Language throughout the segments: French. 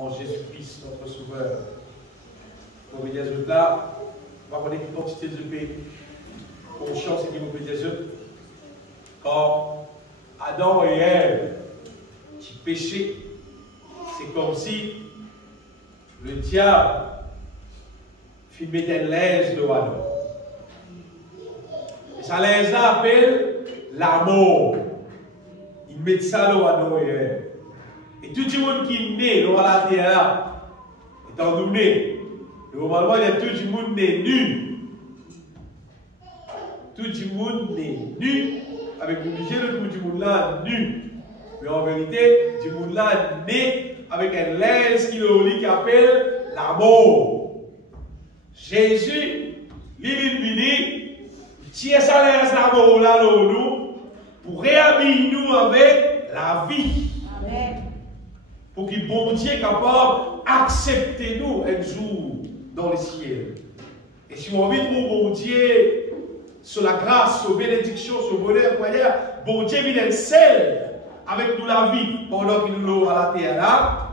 en Jésus-Christ, notre Sauveur. Pour vous dire là, on va connaître une quantité de paix, conscience et qui vous peut dire quand Adam et Ève qui péchaient, c'est comme si le diable filmait un linge de Adam. Et ça linge là appelle la mort. Il met ça dans Adam et Ève. Et tout le monde qui est né dans la terre, étant donné, normalement il y a tout le monde né nu. Tout le monde né nu, avec l'obligé de tout le monde là nu. Mais en vérité, tout le monde là né avec un linge qui appelle la mort. Jésus, il tire sa linge la mort là nous pour réhabiller nous avec la vie. Amen. Pour que bon Dieu est capable d'accepter nous un jour dans le ciel. Et si on veut trouver bon Dieu sur la grâce, sur la bénédiction, sur le bonheur, bon Dieu vient seul avec nous la vie pendant qu'il nous l'a à la terre là.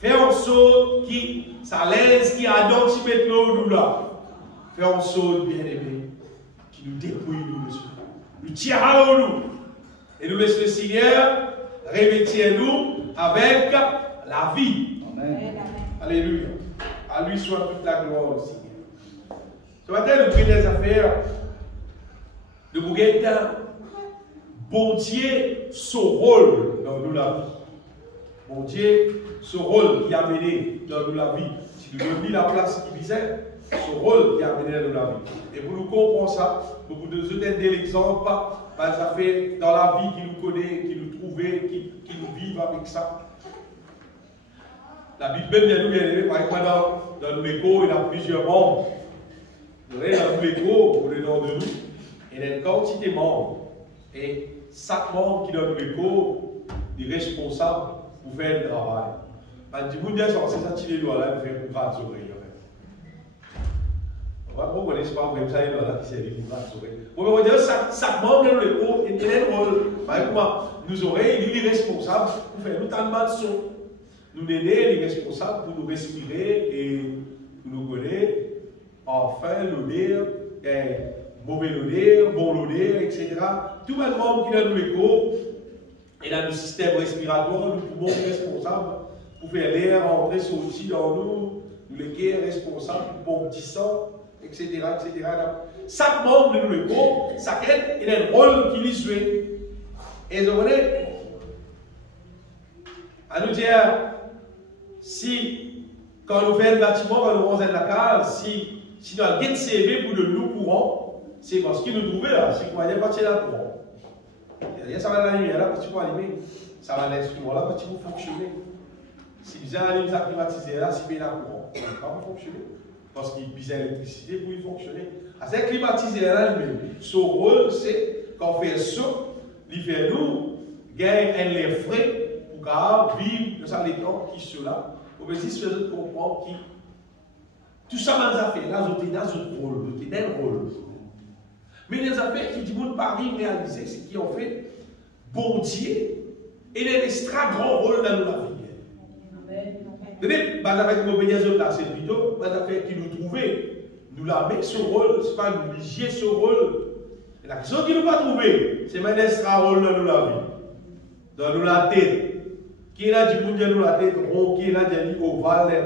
Fais en sorte que ça laisse qui a donc si maintenant nous là. Fais en sorte, bien aimé, qui nous dépouille nous dessus. Nous tire à nous. Et nous laisse le Seigneur revêtir nous avec la vie. Amen. Alléluia. À lui soit toute la gloire, Seigneur. Ce matin, nous prenons des affaires de Bouguetta. Bon Dieu, son rôle dans nous la vie. Bon Dieu, ce rôle qui a mené dans nous la vie. Si nous avons mis la place qui visait, ce rôle qui a mené dans nous la vie. Et pour nous comprendre ça, beaucoup de nous donner l'exemple, ça fait dans la vie qui nous connaît, qui nous trouve, qui nous vivent avec ça. La Bible même vient nous bien aimé, par exemple, dans nos échos, il y a plusieurs membres. Dans nos échos, pour le nom de nous, il y a une quantité de membres. Et chaque membre qui donne l'écho est responsable pour faire le travail. Quand du monde c'est ça qui les doigts là, il fait pour faire les oreilles. On va pas connaître pas comme ça, il doit là qui servent pour faire les oreilles. On va dire chaque membre de l'écho, il a un rôle. Par exemple, nous oreilles, il est responsable pour faire notamment de son. Nous aider, il est responsable pour nous respirer et pour nous connaître enfin l'odeur, mauvais odeur, bon odeur, etc. Tout le monde qui a dans l'écho, et dans le système respiratoire, nous pouvons être responsables pour faire l'air entrer, sortir dans nous, le cœur est responsable pour bon petit sang, etc., etc. Chaque membre de l'écho, chacun il a un rôle qu'il y joue. Et vous voyez, à nous dire, si, quand nous faisons le bâtiment, quand nous faisons la case, si nous avons un CV pour de l'eau courant, c'est parce qu'il nous trouvait là, c'est qu'on va partir là courant. Ça va la lumière là, parce que tu peux allumer. Ça va l'instrument là, parce que tu peux fonctionner. Si vous avez un climatiseur là, c'est bien là courant. Ça ne va pas fonctionner. Parce qu'il y a l'électricité pour y fonctionner. C'est un climatiseur là, son rôle, c'est quand on fait ça, il fait nous, gagner un lait frais pour vivre dans les temps qui sont là. On peut juste faire comprendre qui. Tout ça dans les affaires, là, c'est dans un rôle, c'est un rôle. Mais les affaires qui ne vont pas réaliser, c'est qu'ils ont fait bon Dieu et il a un extra grand rôle dans la vie. Vous savez, les affaires qui nous obéissent là, c'est plutôt les affaires qui nous trouvent. Nous la mettons ce rôle, ce n'est pas nous obliger ce rôle. Et la question qui nous pas trouvé, c'est un extra rôle dans la vie. Dans la tête. Qui est là du monde dans la tête rond, qui est là du ovale,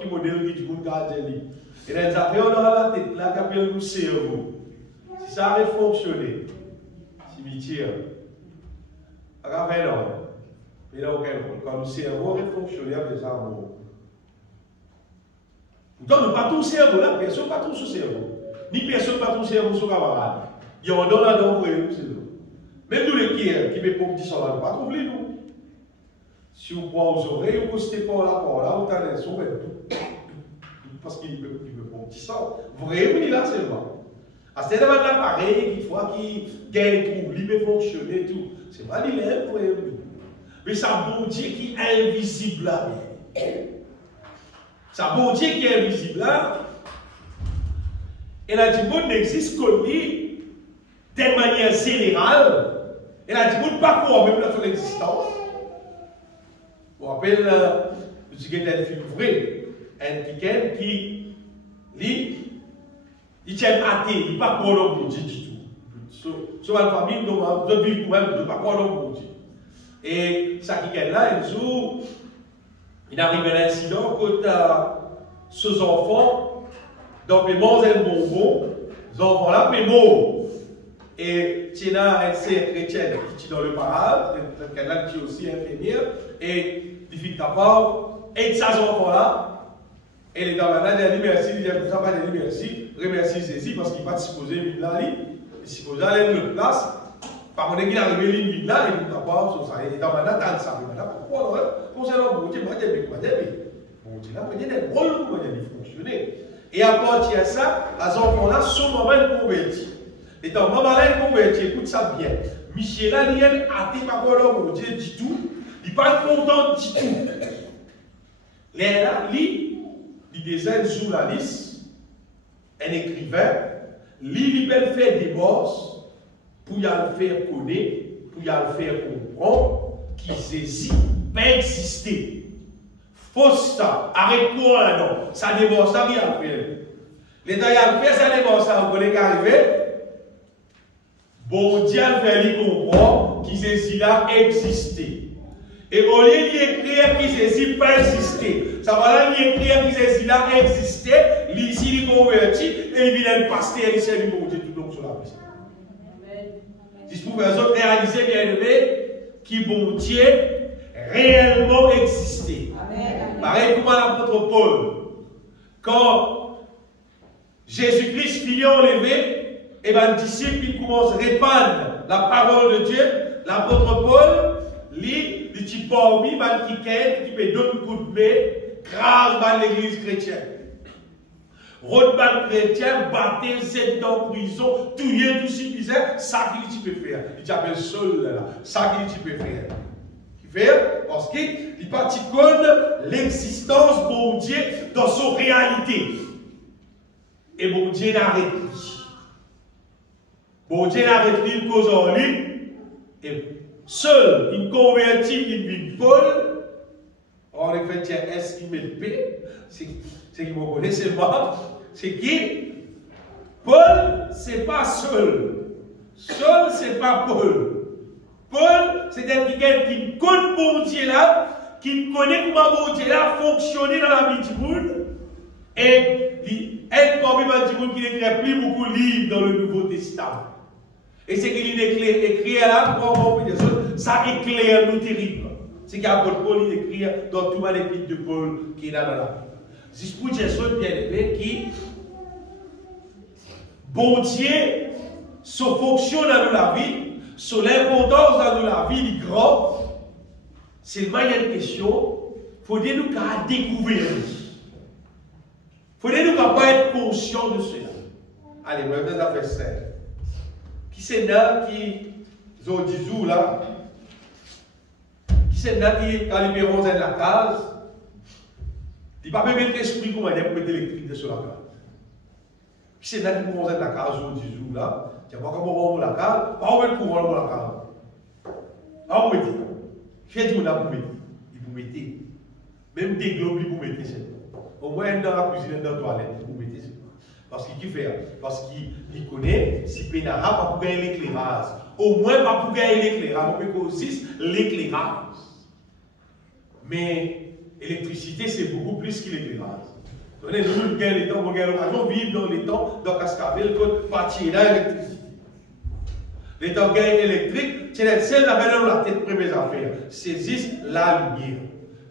qui modèle du monde garde lui. Et les affaires dans la tête, là, qui appelle le cerveau. Si ça avait fonctionné, cimetière, ça va faire non. Mais là, aucun rôle. Quand le cerveau aurait fonctionné, avec ça, bon. Pourtant, nous pas tout le cerveau là, personne pas tout ce cerveau. Ni personne pas tout le cerveau sur camarade. Il y a un don là-dedans pour nous, c'est nous. Même nous, les qui met pour petit sang là, nous pas trouver nous. Si on prend aux oreilles, on ne peut pas là, on a son parce qu'il peut prendre un petit sang. Vraiment, là seulement. C'est un appareil qui fois qu'il gagne tout, il peut fonctionner et tout. C'est pas l'élève pour lui. Mais c'est un bon Dieu qui est invisible là. C'est un bon Dieu qui est invisible là. Et la Dimoune n'existe que lui d'une manière générale. Et la Dimoune pas pour même dans son existence. On appelle Tu sais qu'elle est vrai. Elle qui il tient athée, il n'est pas quoi l'homme du tout. Sur la famille, nous vivons pour elle, il n'est pas quoi l'homme. Et ça qui est là, il arrive un incident quand ces enfants, donc ils mangent un bonbon, ces enfants-là, mais bon. Et Tina, elle est chrétienne, qui est dans le parade, elle qui est aussi infirmière, et il fait d'abord, et ces enfants-là, et les dames, elle dit merci, il dit ça va dire merci, remercie ceci parce qu'il n'est pas supposé vivre là, il est supposé aller à une place. Par contre, il arrive à une ville là, il dit d'abord, sur ça, et dans ma natal, ça arrive là, pourquoi non? Concernant bon Dieu, moi j'ai dit, bon Dieu, là, il y a des rôles pour fonctionner. Et à partir de ça, les enfants-là sont vraiment convertis. Et dans maman là, il converti, écoute ça bien. Michel là, il est athée par rapport à Dieu du tout. Il n'est pas content du tout. Là, il désigne sous la liste un écrivain, il peut faire des bosses pour y le faire connaître, pour y le faire comprendre qu'il saisit, pas exister. Fausse ça, arrête-toi là non, ça débosse, ça rien à faire. L'État y a fait ça débosse, ça, vous connaissez qu'arriver. Bon Dieu a fait lui comprendre qu'il saisit là exister. Et au lieu d'écrire qu'il saisit pas exister, ça va là d'écrire qu'il saisit là exister, ici il convertit et il vient pasteur, il sert du bon Dieu tout donc sur la personne. Si pour les autres réaliser bien aimé, qui bon Dieu réellement existait. Pareil comme l'apôtre Paul. Quand Jésus-Christ finit enlevé, et bien le disciple il commence à répandre la parole de Dieu, l'apôtre Paul lit le petit parmi qui peut donner un coup de main grâce à l'église chrétienne. Rodman chrétien, batté, c'est dans prison, tout est tout suffisant, ça qu'il peut faire. Il s'appelle seul là, ça qu'il peut faire. Qui fait parce qu'il particule l'existence de bon Dieu dans son réalité. Et bon Dieu n'arrête pas. Bon Dieu n'arrête pas une cause en lui. Et seul, il convertit, il vit Paul. Or, les chrétiens, est-ce qu'il met le P? C'est qui vous connaissez pas. C'est qui? Paul, c'est pas seul. Seul, c'est pas Paul. Paul, c'est quelqu'un qui connaît bon Dieu là, qui connaît comment bon Dieu là fonctionner dans la vie du monde. Et elle, parmi les gens qui écrit plus beaucoup de livres dans le Nouveau Testament. Et c'est qu'il écrit là, ça éclaire nous terrible. C'est qu'il y a Paul qui écrit dans tout l'épître de Paul qui est là dans la Bible. C'est pour Jésus bien aimé qui, bon Dieu, se fonctionne dans la vie, sur l'importance dans la vie du grand, c'est une question, il faut nous découvrir. Il faut nous pas être conscient de cela. Allez, moi, je vais faire ça. Qui c'est là qui ont dit jours là? Qui c'est là qui, quand les perrons sont dans la case, il ne peut pas mettre l'esprit pour mettre l'électricité sur la case. Qui c'est là qui perrons dans la case aux 10 jours là? Il n'y a pas comment on la case, pas on met le courant dans la case. Ah, on met. Qui dit on a pour mettre? Il vous mettez. Même des globes, il vous mettez. Au moins dans la cuisine, dans la toilette, il vous mettez. Parce qu'il fait, parce qu'il connaît si Pénara pas pour gagner l'éclairage. Au moins pas pour gagner l'éclairage, on peut aussi l'éclairage. Mais l'électricité, c'est beaucoup plus que l'éclairage. Nous gagnons les temps, nous gagnons l'occasion de vivre dans les temps, dans Cascavel, quand partir là l'électricité. Les temps gagnent électrique, c'est la seule affaire dans la tête, première affaire. Saisissent la lumière.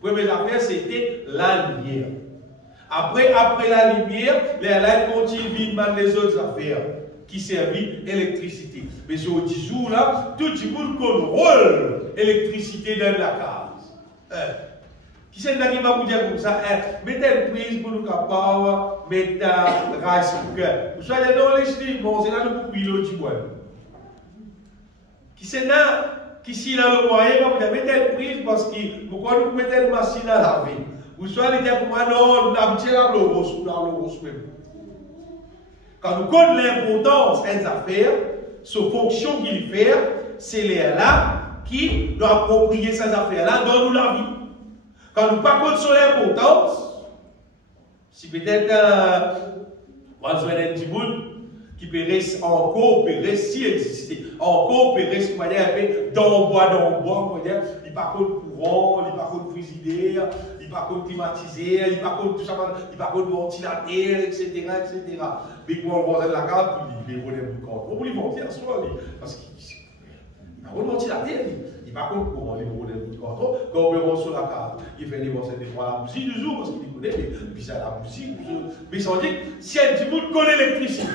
Première affaire, c'était la lumière. Après la lumière, elle continue à les autres affaires qui servent l'électricité. Mais sur 10 jours là, tout le monde contrôle l'électricité dans la case. Qui c'est qui va vous dire comme ça? Mettez une prise pour nous capables, mettez un rice cooker. Vous soyez dans les cheveux, bon, c'est là le pilote du bois. Qui c'est là qui s'il a le moyen, vous mettez une prise parce que pourquoi nous mettez une machine à laver? Vous soyez dit pour moi, non, nous avons tiré le rose même. Quand nous connaissons l'importance des affaires, sa fonction qu'il fait, c'est les là qui doivent approprier ces affaires-là dans la vie. Quand nous parlons sur l'importance, si peut-être moi je vais dire qui peut rester encore, peut rester exister, encore peut rester dans le bois, il n'y a pas de courant, il n'y a pas de frigidaire, il n'y a pas de climatisé, il n'y a pas de tout ça, il n'y a pas de ventilateur, etc. Mais quand on va dans la carte, il va voler beaucoup de corps. On va ventiler à soi, parce qu'il n'y a pas de ventilateur, il n'y a pas de courant, il va voler beaucoup de corps. Quand on va sur la carte, il fait des bosses de la bougie du jour, parce qu'il connaît, puis c'est la bougie, mais ça veut dire, si un petit bout connaît l'électricité,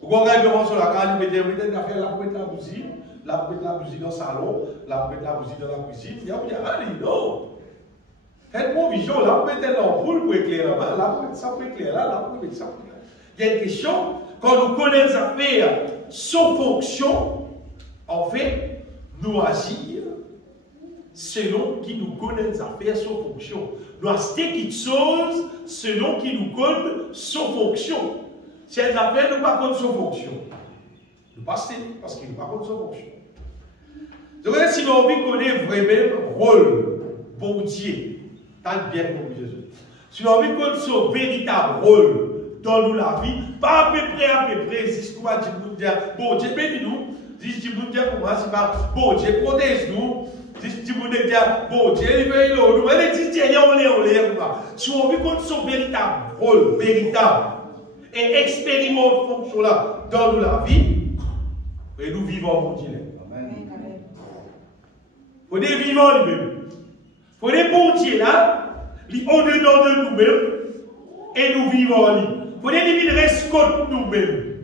vous regardez sur la carte, il peut mettre la bougie, la mettre la bougie dans le salon, la mettre la bougie dans la cuisine, il y a allez, non. Faites provision, là, vous mettez l'ampoule pour éclairer la main, là, vous mettez ça pour éclairer là, vous mettez ça pour éclairer. Il y a une question, quand nous connaissons affaires sans fonction, en fait, nous agir selon qui nous connaissent affaires sans fonction. Nous acheter quelque chose selon qui nous connaît sans fonction. Si elles affaires nous pas contre sans fonction, nous passons parce qu'ils nous pas contre sans fonction. Donc, si nous avons envie de connaître vraiment le rôle, bon Dieu, tant bien comme Jésus. Si nous avons envie de connaître son véritable rôle dans nous la vie, pas à peu près, si ce qu'on va dire, bon Dieu bénis-nous, si ce qu'on dit pour moi, c'est pas bon Dieu protège-nous, si ce qu'on dit, bon Dieu libère-nous, nous allons dire, si on veut connaître son véritable rôle, et expérimente fonction là dans nous la vie, et nous vivons mon Dieu. Il faut des vivants lui-même. Il faut des bons dieux là, qui ont dedans de nous-mêmes, et nous vivons en lui. Il faut des divines restent contre nous-mêmes.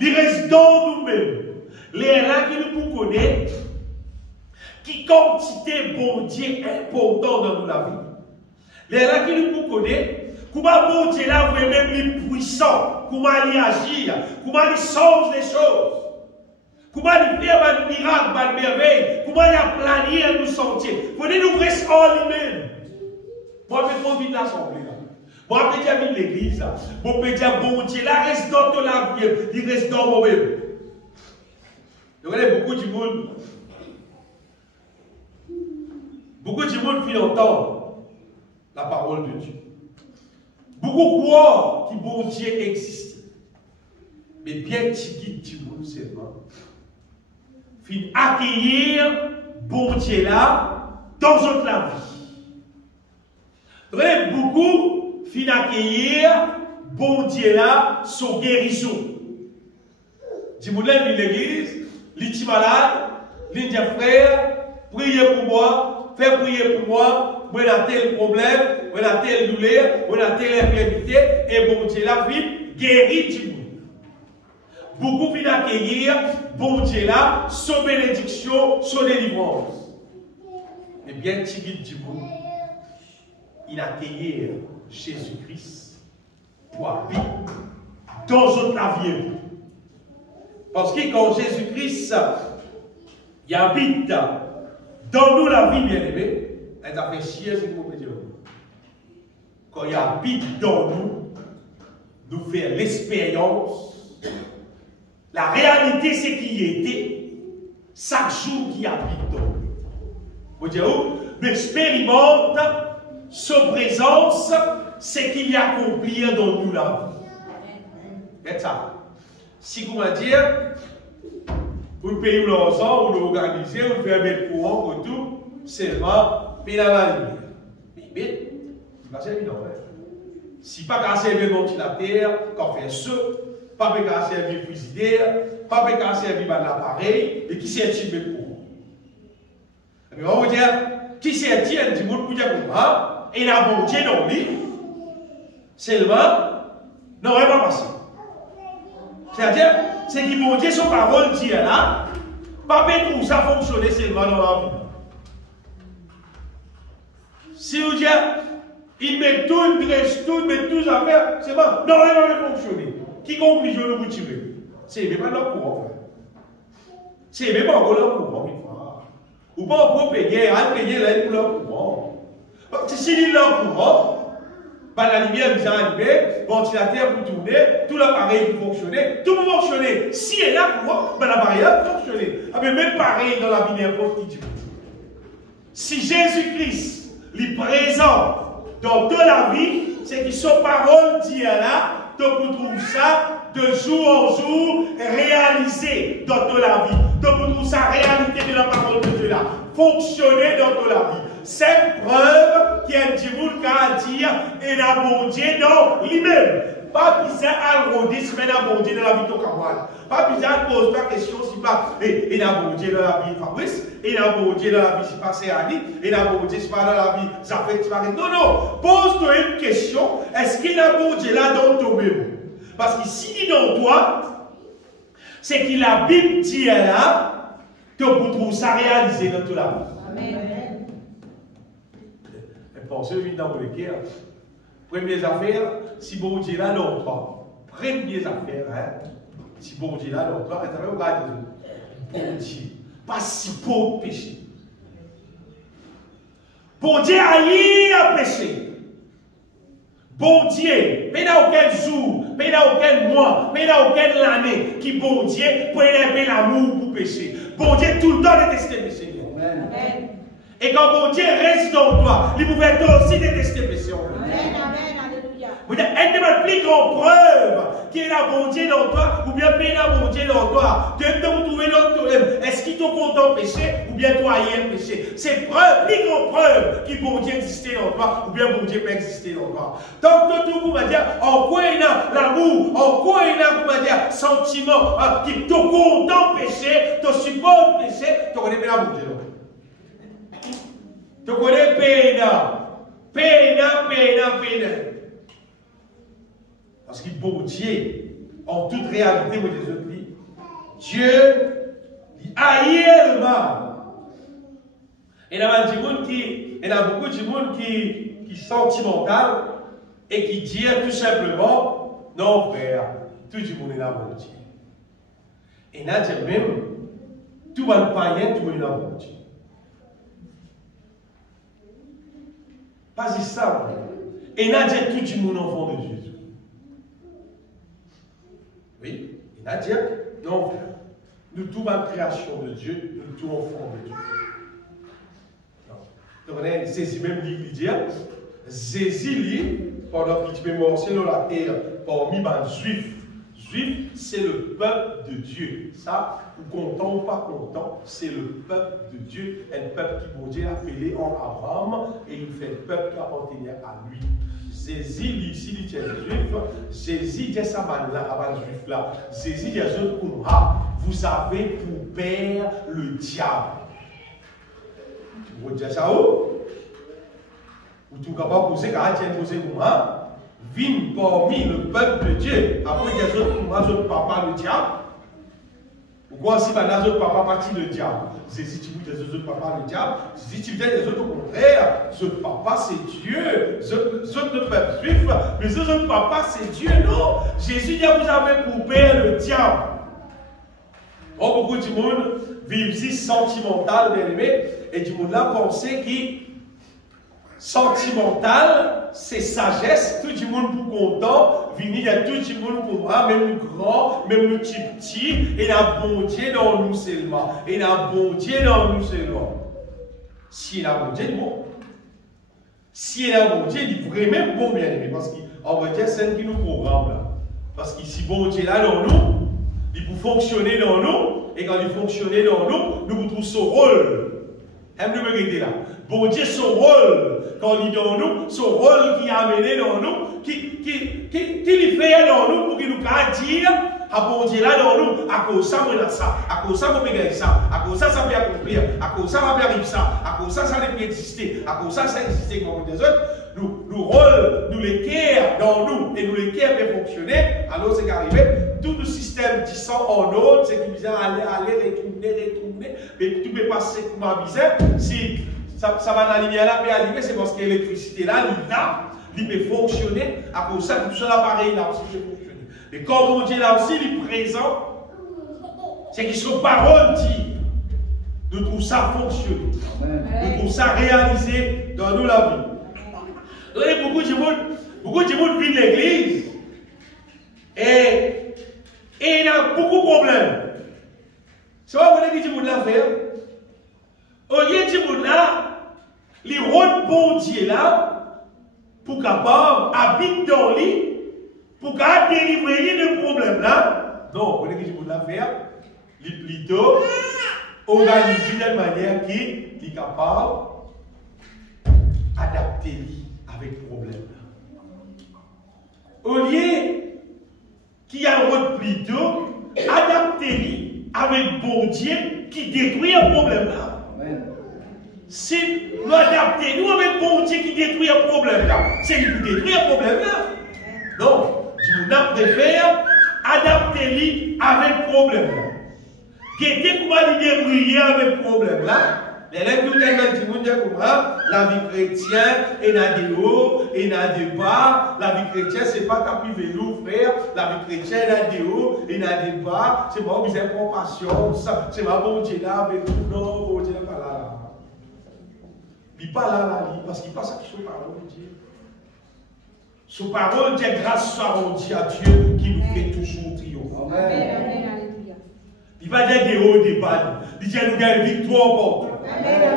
Ils restent dans nous-mêmes. Les là qui nous connaissent, qui quantité bon Dieu important dans la vie. Les là qui nous connaissent, comment bon Dieu là vraiment les puissants, comment il agit, comment il change les choses. Comment il fait un miracle, une merveille, comment il a plané à nous sortir. Vous voulez nous rester en lui-même. Moi, je vais trop vite l'assemblée. Moi, je vais vite l'église. Moi, je vais dire, bon Dieu, là, reste dans ton avenir, il reste dans moi-même. Vous voyez, beaucoup de monde. Beaucoup de monde qui entendent la parole de Dieu. Beaucoup croient que bon Dieu existe. Mais bien petit du monde seulement. Fin accueillir bon Dieu là dans notre la vie. Très beaucoup fin accueillir bon Dieu là son guérison. Dis-moi là l'église, les petits malades, les frères, priez pour moi, faites prier pour moi, moi j'ai tel problème, moi j'ai telle douleur, moi j'ai telle infirmité, et bon Dieu là vite guérit du monde. Beaucoup viennent accueillir, bon Dieu là, son bénédiction, son délivrance. Mais bien tigit du monde, il accueillir Jésus-Christ pour habiter dans notre vie. Parce que quand Jésus-Christ il habite dans nous la vie bien-aimée, elle a fait chier ce qu'on peut dire. Quand il habite dans nous, nous fait l'expérience. La réalité, c'est qu'il était chaque jour qui habite dans nous. Vous dites, nous expérimente sa présence, c'est qu'il y a accompli dans nous la vie. C'est ça. Si vous me dites, vous payez l'argent, vous l'organisez, vous faites mettre courant pour tout, seulement, payer la lumière. Mais, c'est pas évident. Si pas qu'à servir ventilateur, qu'on fait ce, pas qu'à servir frigidaire, pas qu'à servir l'appareil, et qui sert-il de courant? Mais on va dire, qui sert-il un petit mot pour dire comment, et la bon Dieu dans le livre, seulement, non, on va passer. C'est-à-dire, c'est que mon Dieu, son parole dit là, pas pour ça fonctionner seulement dans la vie. Si vous dites, il met tout, il dresse tout, il met tout à faire, c'est bon, non, il va fonctionner. Qui conclusion nous vous tirer? C'est même pas leur courant. C'est même pas encore leur courant. Ou pas encore payer, à payer là pour leur courant. Si il leur courant, la lumière vous a allumé, ventilateur vous tournez, tout l'appareil vous fonctionner, tout vous fonctionner. Si elle est là pour l'appareil va fonctionner. Ah, mais même pareil dans la vie n'importe qui. Si Jésus-Christ est présent dans toute la vie, c'est que son parole dit là, tu peux trouver ça de jour en jour réalisé dans toute la vie. Tu peux trouver ça réalité de la parole de Dieu là, fonctionner dans toute la vie. C'est preuve qu'il y a du monde qui a dire et la bon Dieu dans lui-même. Pas besoin à rôder si la bon Dieu dans la vie de Kamal. Pas besoin de poser la question si pas et la bon Dieu dans la vie de Fabrice, et la bon Dieu dans la vie si pas Céani, et la bon Dieu si pas dans la vie Zafet si pas. Non, non. Pose-toi une question. Est-ce qu'il y a bon Dieu là dans toi-même? Parce que s'il est dans toi, c'est que la Bible dit là que vous trouvez ça réalisé dans toute la vie. Amen. Pensez vite dans le cœur. Première affaire, si bon Dieu là dans toi. Première affaire, hein. Si bon Dieu là dans toi, regardez, bon Dieu, pas si beau péché. Bon Dieu a rien à pécher. Bon Dieu, mais dans aucun jour, mais dans aucun mois, mais dans aucune année, qui bon Dieu peut élever l'amour pour pécher. Bon Dieu tout le temps détester péché. Amen. Amen. Et quand bon Dieu reste dans toi, il pouvait aussi détester péché. Amen, amen, alléluia. Vous êtes une des plus grandes preuves qu'il y a la bon Dieu dans toi, ou bien il y a la bon Dieu dans toi. Tu vous trouver l'autre problème. Est-ce qu'il t'a content péché, ou bien toi hier péché? C'est preuve, plus grande preuve qu'il bon Dieu existait dans toi, ou bien bon Dieu peut exister dans toi. Donc tout vous va dire, en quoi il y a l'amour, en quoi il y a, vous va dire, sentiment, qui t'a content péché, te supporte péché, tu connais bien la bon Dieu. Tu connais peine. Parce que bon Dieu, en toute réalité, vous dites, Dieu, il haït le mal. Et il y a beaucoup de monde qui est sentimental et qui dit tout simplement, non frère, tout le monde est là bon Dieu. Et il y a même, tout le monde païen, tout le monde est là bon Dieu. Pas si simple. Et Nadia, tout le monde enfant de Jésus. Oui, et Nadia, non, nous tous la création de Dieu, nous tous enfants de Dieu. Donc, Jésus même dit, Jésus, pendant qu'il peut mentionner la terre parmi les Juifs. Juifs, c'est le peuple de Dieu. Ça, content ou pas content, c'est le peuple de Dieu. Un peuple qui, bon Dieu, a appelé en Abraham et il fait le peuple qui appartenait à lui. Jésus, ici, il est juif. Jésus dit ça là, avant le juif là. Jésus dit à eux, vous avez pour père le diable. Tu veux dire ça où? Ou tu ne peux pas poser, car tu as posé pour moi. Vigne parmi le peuple de Dieu. Après, il y a d'autres papa le diable. Ou quoi si notre papa partit le diable? Si tu dis des autres papa le diable, si tu dis des autres au contraire, ce papa c'est Dieu. Ce ne peuple juif, mais ce autres papa c'est Dieu. Non, Jésus dit vous avez pour père le diable. Oh, beaucoup de monde vivent ici sentimental, bien aimé, et du monde là penser qu'il sentimental, c'est sagesse, tout le monde pour content, il y a tout le monde pour moi, même le grand, même le petit, et la bon Dieu dans nous seulement. Et la bon Dieu dans nous seulement. Si la bon Dieu est bon. Si la bon Dieu est vraiment bon, bien aimé, parce qu'on va dire c'est ce qui nous programme là. Parce que si bon Dieu est là dans nous, il peut fonctionner dans nous, et quand il fonctionne dans nous, nous trouvons son rôle. Aime-nous me guetter là. Bon Dieu, son rôle, quand il est dans nous, son rôle qui a amené dans nous, qui fait dans nous pour qu'il nous dire, à bon Dieu là dans nous, à cause ça, on a ça, à cause ça, on peut gagner ça, à cause ça, ça peut accomplir, à cause ça, ça peut arriver ça, à cause ça, ça ne peut exister, à cause ça, ça existe comme des autres. Nous rôle, nous les cœurs dans nous, et nous les cœurs peut fonctionner, alors c'est qu'arrivé, tout le système qui sent en autre, c'est qu'il vient aller, retourner, mais tout peut passer comme un bizarre, si ça va dans la lumière là, peut arriver, c'est parce que l'électricité là, il peut fonctionner, à cause ça, tout ça l'appareil là aussi peut fonctionner. Mais quand mon Dieu là aussi, il est présent, c'est que son parole dit, nous trouvons ça fonctionner, nous trouvons ça réaliser dans nous la vie. Donc, beaucoup de monde vient de l'église et il y a beaucoup de problèmes. C'est pas vous qui dit que vous l'avez fait. Au lieu de dire là, Les rôles bon Dieu là, pour capable habiter dans lui, pour capable délivrer de problème là. Non, vous voyez que je vous l'ai faire. Il est plutôt organisé d'une manière qui est capable d'adapter avec le problème là. Au lieu qu'il y a un rôle plutôt adapter avec bon Dieu qui détruit un problème là. Si nous adaptons nous avec bon Dieu qui détruit un problème là, c'est lui qui détruit un problème là. Non, je préfère adapter avec le problème là. Qu'est-ce qu'on va lui débrouiller avec le problème là? Les gens qui ont la vie chrétienne, il y a des hauts, il y a des bas. La vie chrétienne, ce n'est pas qu'à priver nous, frère. La vie chrétienne, il y a des hauts, il y a des bas. C'est pas besoin de compassion. C'est pas bon Dieu là avec nous. Non, bon Dieu n'est pas là. Il n'est pas là, parce qu'il passe à qui son parole de Dieu. Son parole dit grâce soit rendue à Dieu qui nous fait toujours triompher. Amen. Il va dire des hauts, des bas. Il dit nous gagnons victoire pour tout.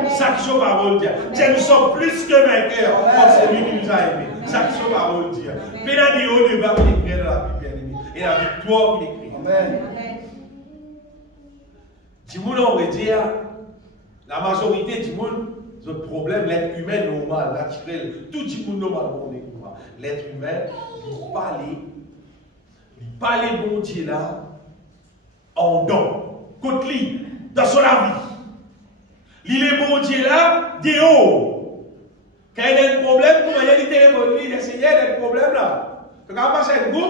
Ça qui son parole dit. Dieu nous sommes plus que vainqueurs. C'est lui qui nous a aimés. Ça qui son parole dit. Mais il y a des hauts, des bas qui est écrit dans la Bible bien-aimée. Et la victoire qui est écrite. Amen. Du monde, on va dire, la majorité du monde, le problème, l'être humain normal, naturel, tout le monde normalement, on est quoi? L'être humain, il parle bon Dieu là, en don, côté lui, dans son avis. Il est bon Dieu là, des hauts. Quand il y a un problème, nous voyons les téléphones, il essaye un problème là. Tu vas passer un coup.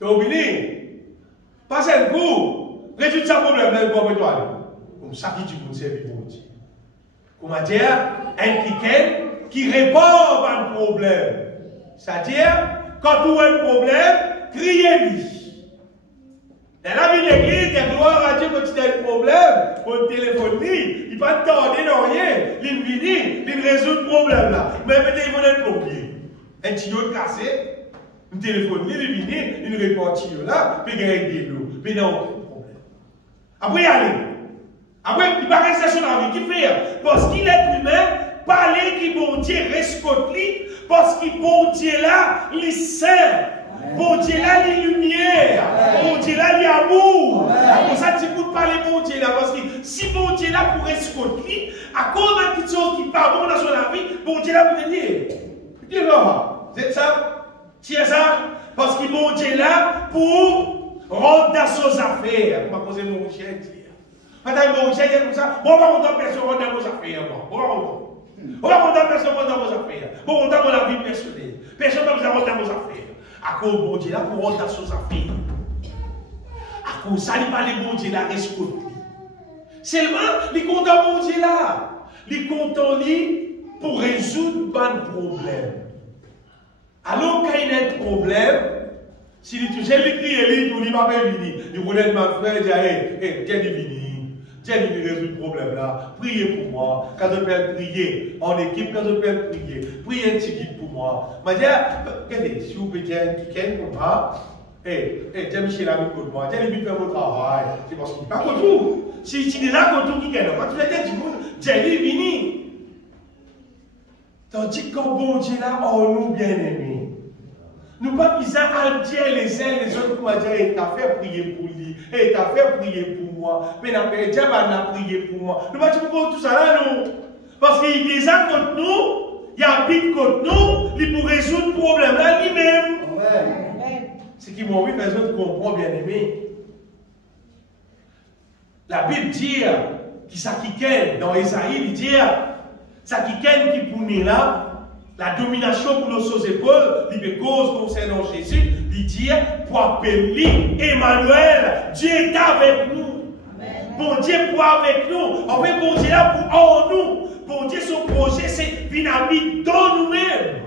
Tu vas venir. Passer un coup. Résoudre ce problème là, pour toi. Comme ça qui dit, vous servez bon Dieu. Comment dire, un quelqu'un qui répond à un problème. C'est-à-dire, quand tu as un problème, criez-lui. Dans la vie de l'église, il y a gloire à Dieu quand tu as un problème, pour le téléphone, il ne va pas t'ordonner dans rien. Il vient, il résout le problème là. Mais peut-être il va être plombier. Un tuyau cassé, un téléphone, il vient, il répond au tuyau là, puis il gagne de l'eau. Puis il n'y a aucun problème. Après, il y a après, il va rester sur la vie. Qui fait? Parce qu'il est humain, parler qui bon Dieu reste contre lui, parce qu'il bon Dieu là, il saint. Bon Dieu là, les lumières. Bon Dieu là, les amours. Pour ça, tu peux parler bon Dieu là. Parce que si bon Dieu là pourrait se contre lui, à cause de quelque chose qui n'est pas bon dans son vie, bon Dieu là pourrait dire. Dis là, c'est ça? Tiens ça? Parce que bon Dieu là pour rendre dans ses affaires. On va poser mon chien. Madame bon Dieu dit comme ça. On va rendre personne dans vos affaires. On va rendre. On va rendre personne dans vos affaires. On va rendre la vie personnelle. Personne ne va rendre dans vos affaires. À cause de bon Dieu là pour rendre dans ses affaires. À cause ça, il parle de bon Dieu là, reste contre lui. Seulement, il compte bon Dieu là. Il compte lui pour résoudre pas de problème. Alors, quand il y a un problème, si il touche, il crie, il ne va pas venir. Il voulait ma frère, il dit, hey, tiens, il vient. Tiens, il résout le problème là. Priez pour moi. Quand je peux prier en équipe, quand je peux prier, priez un petit guide pour moi. Je dis, si vous pouvez dire quelqu'un comme ça, tiens, Michel, ami contre moi. Tiens, il fait mon travail. C'est parce qu'il n'est pas contre vous. Si tu es là contre vous, qui est là, quand tu es du monde, tiens, il vient. Tandis qu'en bon Dieu là, en nous bien aimés. Nous pas besoin à dire les uns les autres pour dire, t'as fait prier pour lui, t'as fait prier pour moi, mais n'a prié pour moi. Nous pas dire tout ça là, nous. Parce qu'il est déjà contre nous, il habite contre nous, il pour résoudre le problème là lui-même. Ce qui m'a envie de faire comprendre, bien aimé. La Bible dit, qui s'acquiert dans Esaïe, il dit, ça qui pour là, la domination pour nos épaules, il cause concernant Jésus, il dit, pour appeler Emmanuel, Dieu est avec nous. Bon Dieu pour avec nous. En fait, bon Dieu là pour en nous. Bon Dieu, son projet, c'est venir habiter dans nous-mêmes.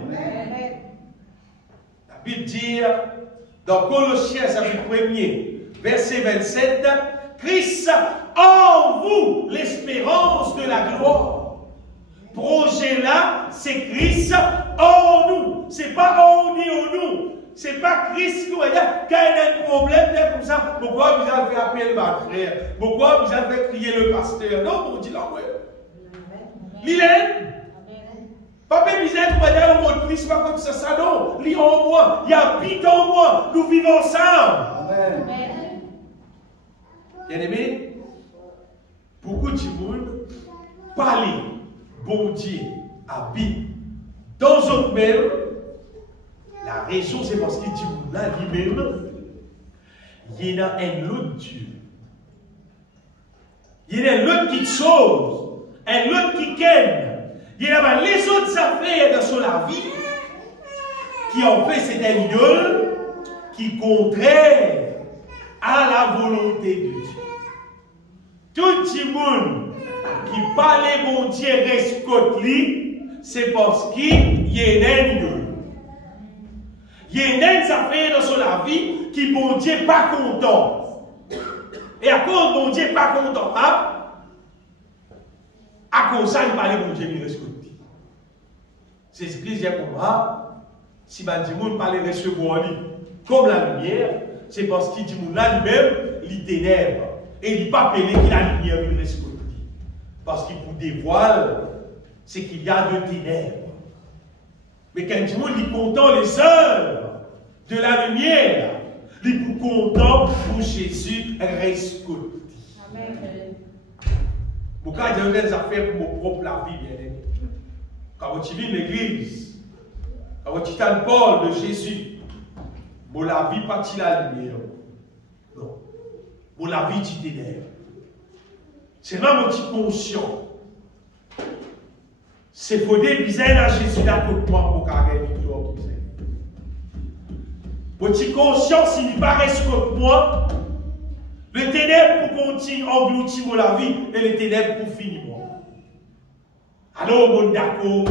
La Bible dit, dans Colossiens, chapitre 1er, verset 27, Christ en vous, l'espérance de la gloire. Projet là, c'est Christ en nous. C'est pas en nous. C'est pas Christ qui va dire, quand il y a un problème, comme ça, pourquoi vous avez appelé ma frère? Pourquoi vous avez crié le pasteur? Non, on dit là, oui. L'Hélène. Papa misère, vous dire au monde, c'est pas comme ça, non. L'I en moi, il habite en moi, nous vivons ensemble. Amen. Bien-aimé, beaucoup de monde parler, bon Dieu habite dans eux même. La raison, c'est parce qu'il dit là lui-même, il y a un autre Dieu. Il y a un autre qui chose, un autre qui ken. Il y a les autres affaires dans son vie qui en fait c'est un idole qui contraire à la volonté de Dieu. Tout le monde qui parle bon Dieu reste côté lui, c'est parce qu'il y a un idole. Il y a des affaires dans son vie qui bon Dieu pas content. Et à cause bon Dieu pas content, à cause ça il parle bon Dieu il reste côté. C'est ce que j'ai pour moi. Si Bandimoun parle de recevoir lui comme la lumière, c'est parce qu'il dit là lui-même, il ténèbre. Et il n'est pas appelé qu'il a la lumière, il reste côté. Parce qu'il vous dévoile, c'est qu'il y a de ténèbres. Mais quand Bandimoun il content les œuvres de la lumière, il est content pour Jésus reste côté. Amen. Pourquoi j'ai des affaires pour mon propre la vie, bien aimé? Quand tu vis l'église, quand tu t'en parles de Jésus, mon la vie pas la lumière. Non. Mon la vie tu ténèbres. C'est même mon petit conscient. C'est pour des bizarres à Jésus là pour moi pour carrer victoire qui c'est. Mon petit conscient s'il n'y pas reste contre moi, le ténèbre pour continuer engloutir mon la vie et le ténèbre pour finir moi. Alors, mon d'accord,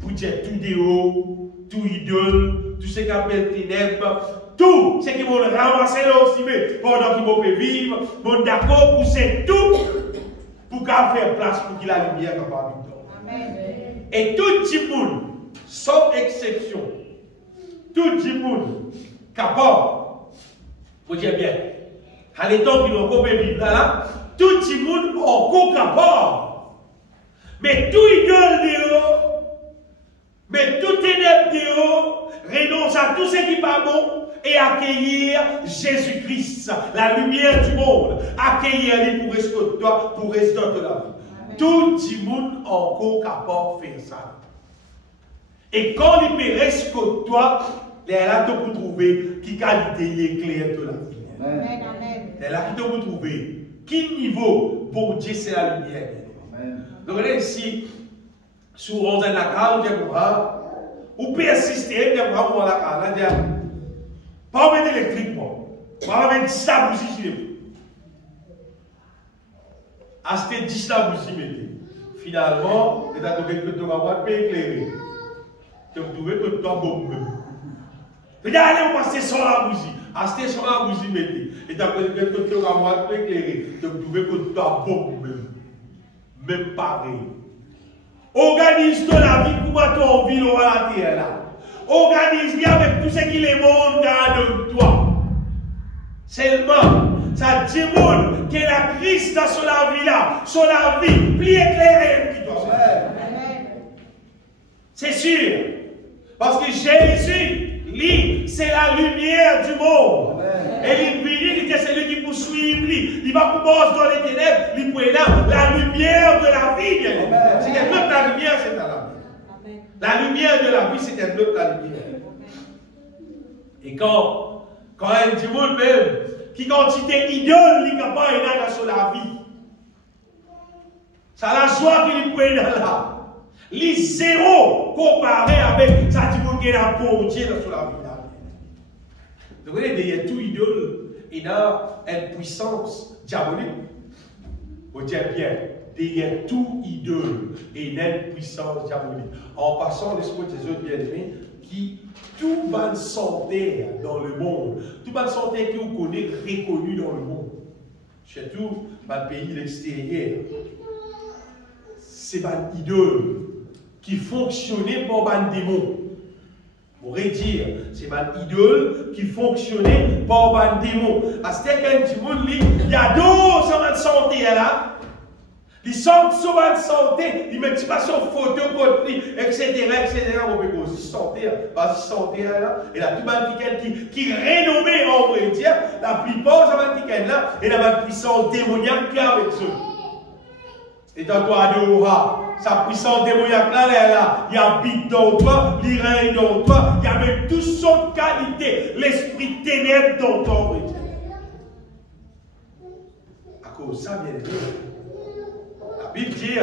pour dire tout déo, tout idole, tout ce qu'on appelle ténèbres, tout ce qui vont ramasser là aussi, mais pendant qu'ils vont vivre, mon d'accord, pour c'est tout, pour faire place pour qu'il la lumière capable de Amen. Et tout le monde, sans exception, tout le monde, capable, pour dire bien, à l'état qu'ils vont vivre là, tout le monde encore capable. Mais tout idole de haut, mais tout ténèbre de haut, renonce à tout ce qui n'est pas bon et accueillir Jésus-Christ, la lumière du monde. Accueillir-les pour rester de toi, pour rester de la vie. Tout le monde encore capable de faire ça. Et quand il peut rester de toi, il est là pour trouver qui qualité éclaire de la vie. Amen. Il est là pour trouver quel niveau pour Dieu c'est la lumière. Donc là ici, sur 11 ans de la carte, ou persister, on va la carte, pas mettre électrique, pas mettre 10 la bougie chez vous. Acheter 10 la bougie, finalement, vous avez trouvé que tu vas avoir éclairé. Tu vas trouver que tu vas bon. Regardez, on va passer sans la bougie. Acheter sans la bougie, mettez. Et tu as trouvé que tu vas avoir éclairé. Tu vas trouver que tu vas bon. Même pareil. Organise-toi la vie pour toi en ville ou à la terre là. Organise-toi avec tout ce qui est monde de toi. Seulement, ça dit monde que la Christ dans son vie là, sur la vie, plus éclairée qui doit c'est sûr. Parce que Jésus, lui, c'est la lumière du monde. Amen. Et il dit que c'est lui qui poursuit lui. Il va pouvoir dans les ténèbres, il peut là la lumière de la vie. C'est un autre la lumière, c'est la vie. La lumière de la vie, c'est un autre la lumière. Et quand un dit même, qui quantité idole, il n'a pas dans la vie. C'est la joie qu'il peut là. Les zéro comparé avec ça qui est la bonté dans la vie. Donc, il y a tout idole, il y a une puissance diabolique. Vous dites bien, il y a tout idole et il y a une puissance diabolique. En passant, l'esprit des autres bien-aimés, qui tout bonne santé dans le monde, tout bonne santé que vous connaissez, reconnu dans le monde, surtout dans le pays extérieur, c'est une idole qui fonctionnait pour un démon. On pourrait dire, c'est une idole qui fonctionnait pour un démon. À ce moment il y a 12 ans de santé là. Ils sont souvent santé, ils mettent pas son photo contre lui, etc. On peut aussi santé, vas-y santé là, et là tout le monde qui renommé en vrai dire, la plupart de ces gens là, et la puissance démoniaque qui est avec eux. Et dans toi, sa puissance démoniaque là, il habite dans toi, il règne dans toi, il y a même toutes sortes de qualités, l'esprit ténèbre dans ton vrai dire. À cause de ça, bien aimé. La Bible dit,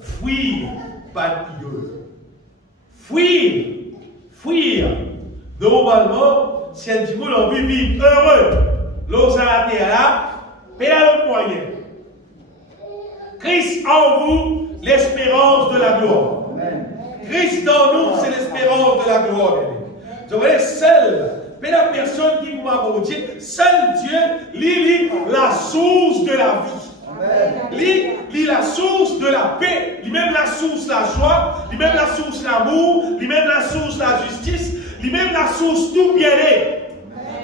fuir, pas d'idole. Fuir. Normalement, si un petit peu l'envie de vivre heureux, l'eau à la terre là, paye l'autre moyen. Christ en vous, l'espérance de la gloire. Christ dans nous, c'est l'espérance de la gloire. Vous voyez, seul, mais la personne qui vous m'a dit, seul Dieu, lit la source de la vie. Lui, la source de la paix, lui-même la source de la joie, lui-même la source de l'amour, lui-même la source de la justice, lui-même la source tout bien-être.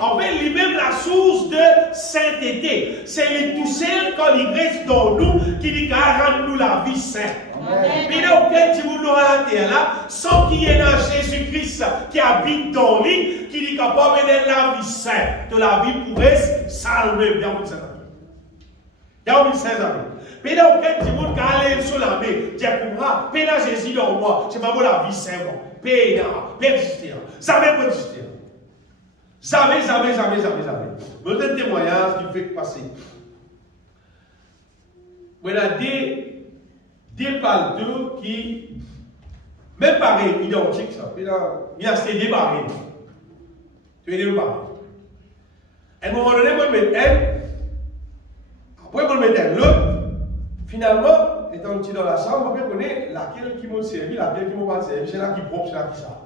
En fait, lui-même la source de sainteté. C'est les tout seul quand il reste dans nous qui dit qu'à rendre nous la vie sainte. Mais là, auquel tu vous à la terre là, sans qu'il y ait un Jésus-Christ qui habite dans lui, qui dit capable de la vie sainte, de la vie pourrait salver bien pour ça. Il y a 16 ans. Mais là, auquel tu vous aller sur la main, tu as paix dans Jésus dans moi, c'est pas pour la vie sainte. Paix dans, persister. Jamais persister. Jamais. Je vous donne un témoignage qui me fait passer. Voilà des paletots qui, même pareil, identiques, ça. Il a acheté des barils. Tu veux dire le baril. À un moment donné, je vais mettre elle. Après, je vais mettre l'autre. Finalement, étant petit dans la chambre, je connais laquelle qui m'a servi, laquelle qui m'a pas servi. C'est là qui propre, c'est là qui ça.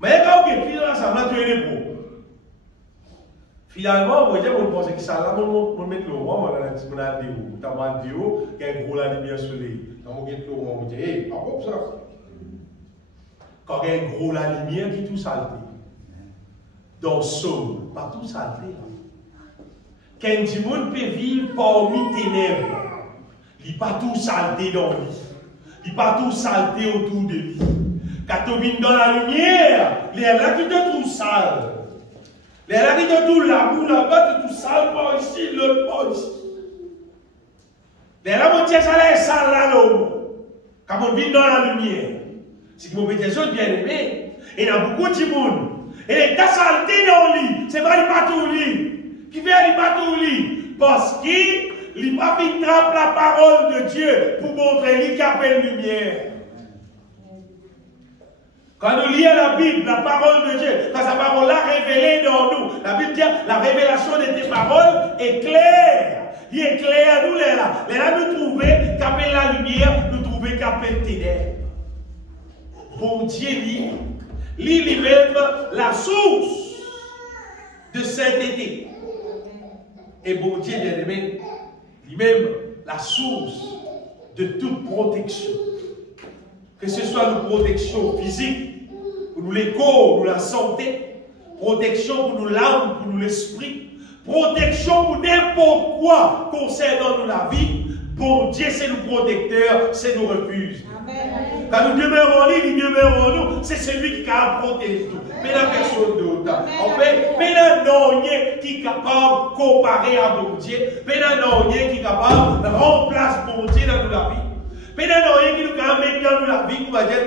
Mais quand on est dans la chambre, là, tu es les pros. Finalement, moi, je pense que ça, là, je vais mettre le roi, je vais mettre le roi, il y a un gros la lumière sur les. Quand je vais mettre le roi, je vais dire, hé, pas comme ça. Quand il y a un gros la lumière qui est tout saleté. Dans Somme, pas tout saleté. Quand du monde peut vivre parmi ténèbres, il n'est pas tout saleté dans lui. Il n'est pas tout saleté autour de lui. Quand tu viens dans la lumière, il y a là qui te trouve sale. Il y a là qui te trouve l'amour là-bas, tu te sale pas ici, l'autre pas ici. Il y a là mon Dieu, ça est sale là, l'homme. Quand on vient dans la lumière, c'est que mon petit Jésus bien aimé. Il y a beaucoup de monde. Et il est saleté dans lui. C'est pas il pas tout lui. Qui fait il pas tout lui. Parce qu'il n'a pas fait la parole de Dieu pour montrer lui qui appelle lumière. Quand nous lisons la Bible, la parole de Dieu, quand sa parole l'a révélée dans nous, la Bible dit la révélation de tes paroles est claire. Il est clair, nous les là. Les là, nous trouvons qu'appelle la lumière, nous trouvons qu'appelle ténèbres. Bon Dieu dit, lui-même la source de sainteté. Et bon Dieu, bien aimé, lui-même la source de toute protection. Que ce soit une protection physique, pour nous les corps, pour la santé, protection pour nous l'âme, pour nous l'esprit, protection pour n'importe quoi concernant nous la vie. Bon Dieu, c'est nos protecteurs, c'est nos refuges. Amen. Quand nous demeurons en lui, il demeure en nous, c'est celui qui a protégé nous. Mais la personne d'autre. En fait, mais là, non, qui est capable de comparer à bon Dieu. Mais là, non, qui est capable de remplacer bon Dieu dans la vie. Mais là, non, qui nous met dans la vie, qui va dire,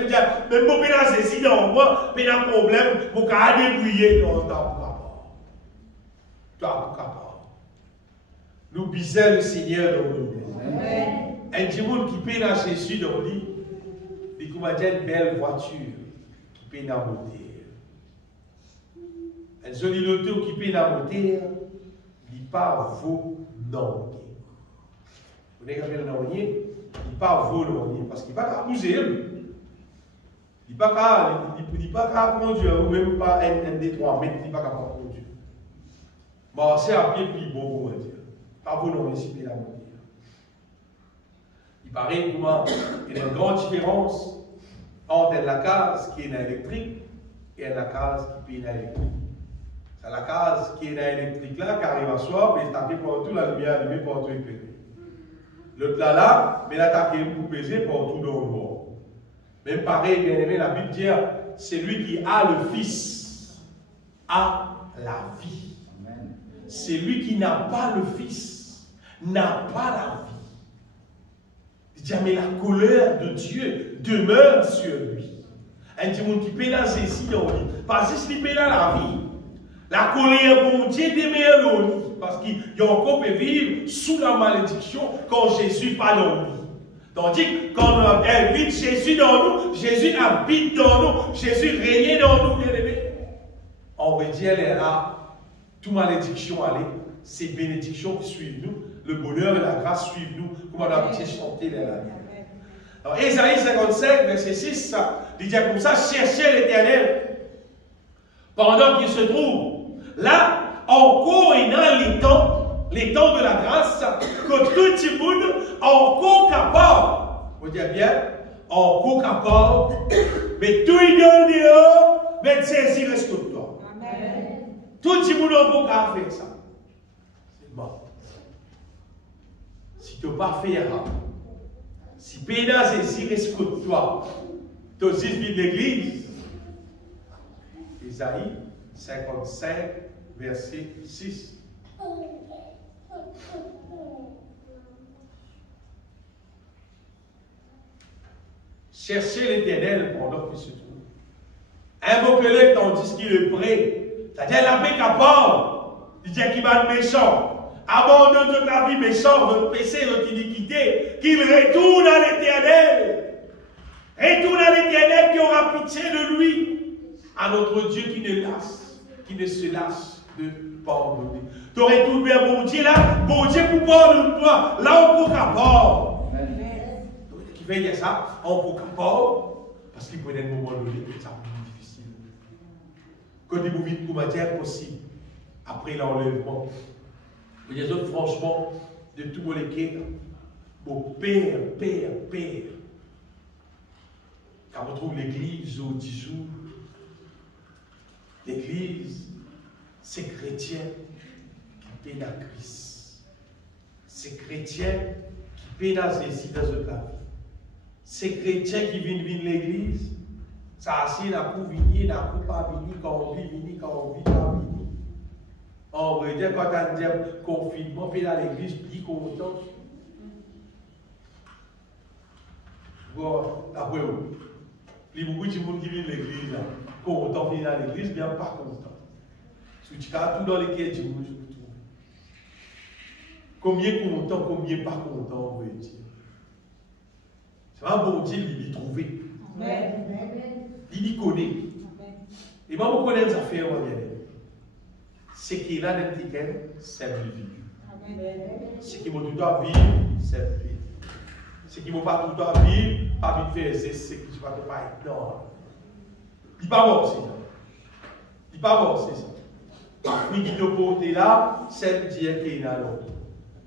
mais bon, mais là, c'est si dans moi, mais là, problème, vous pouvez débrouiller dans le temps. Tu as capable. Nous bisons le Seigneur dans nous. Un monde qui paye dans Jésus dans le lit, il va dire une belle voiture qui paye dans la moteur. Un joli auto qui paye dans la moteur, il n'est pas vos noms. Vous voyez quand non, il n'est pas vos noms, parce qu'il n'est pas qu'à bouger. Il n'est pas qu'à conduire, ou même pas un des 3 mètres, il n'est pas qu'à conduire. Bon, c'est à pied plus bon, on va dire. Pas vos noms ici, paye dans la moteur. Il paraît qu'il y a une grande différence entre la case qui est dans l'électrique et la case qui est dans l'électrique. C'est la case qui est dans l'électrique là qui arrive à soi, mais c'est tapé partout, la lumière allumée partout éclairée. L'autre là, mais l'attaque pour peser partout dans le monde. Même pareil, bien aimé, la Bible dit, c'est lui qui a le Fils, a la vie. C'est lui qui n'a pas le Fils, n'a pas la vie. Il dit, mais la colère de Dieu demeure sur lui. Un démon qui peut dans ses signes, parce qu'il peut dans la vie. La colère de Dieu demeure dans lui. Parce qu'il y a encore peut vivre sous la malédiction quand Jésus pas dans lui. Tandis que quand on invite Jésus dans nous, Jésus habite dans nous, Jésus règne dans nous, bien aimé. On veut dire, elle est là, toute malédiction, allez, c'est bénédiction qui suivent nous, le bonheur et la grâce suivent nous, comme on a pu chanter les là. Alors, Ésaïe 55, verset 6, il dit comme ça, cherchez l'Éternel pendant qu'il se trouve là, encore et dans les temps de la grâce, que tout le monde est encore capable, vous dites bien, encore capable, mais tout le monde est dehors, mais saisir reste que toi. Tout le monde est encore capable de faire ça. C'est bon. Si tu n'as pas fait ça, si Pédas saisir reste que toi, tu as aussi de l'église. Ésaïe 55, verset 6. Cherchez l'Éternel pendant qu'il se trouve. Invoquez-le tandis qu'il est prêt. C'est-à-dire la paix capable. Il dit qu'il va être méchant. Abandonne toute la vie méchante, votre péché, votre iniquité. Qu'il retourne à l'Éternel. Retourne à l'Éternel qui aura pitié de lui. À notre Dieu qui ne se lasse de pardonner. Tu aurais tout bien, bon Dieu là, bon Dieu pour pardonner toi, là on peut capable. Qui veut dire ça, on peut capable, parce qu'il prenait un moment donné, ça plus difficile. Quand il vous vite pour matière possible, après l'enlèvement, vous dites franchement, de tout mon équipe, bon Père, quand on trouve l'église au 10 jours, l'église, c'est chrétien qui paient dans Christ. C'est chrétien qui paient dans ceci dans notre vie. C'est chrétien qui vient l'église. Ça assied dans coup venir, dans coup pas venir, quand on vit venir, quand on vit pas venir. En vrai, quand on a un confinement, puis dans l'église, puis content. Bon, après, il y a beaucoup de gens qui viennent l'église, content, puis dans l'église, bien pas content. Tu as tout dans lesquels tu vous trouves. Combien content, combien pas content, on veut dire. C'est un bon Dieu, il y trouver. Il y connaît. Et moi, je connais les affaires, c'est qu'il a des tickets, c'est le vivre. Ce qui m'a tout à vivre, c'est le vivre. Ce qui m'a pas tout à vivre, pas vite faire, c'est ce qui ne va pas être. Non. Il n'est pas bon, c'est ça. Il n'est pas bon, c'est ça. Oui, qui te porte là, c'est Dieu qui est là l'autre.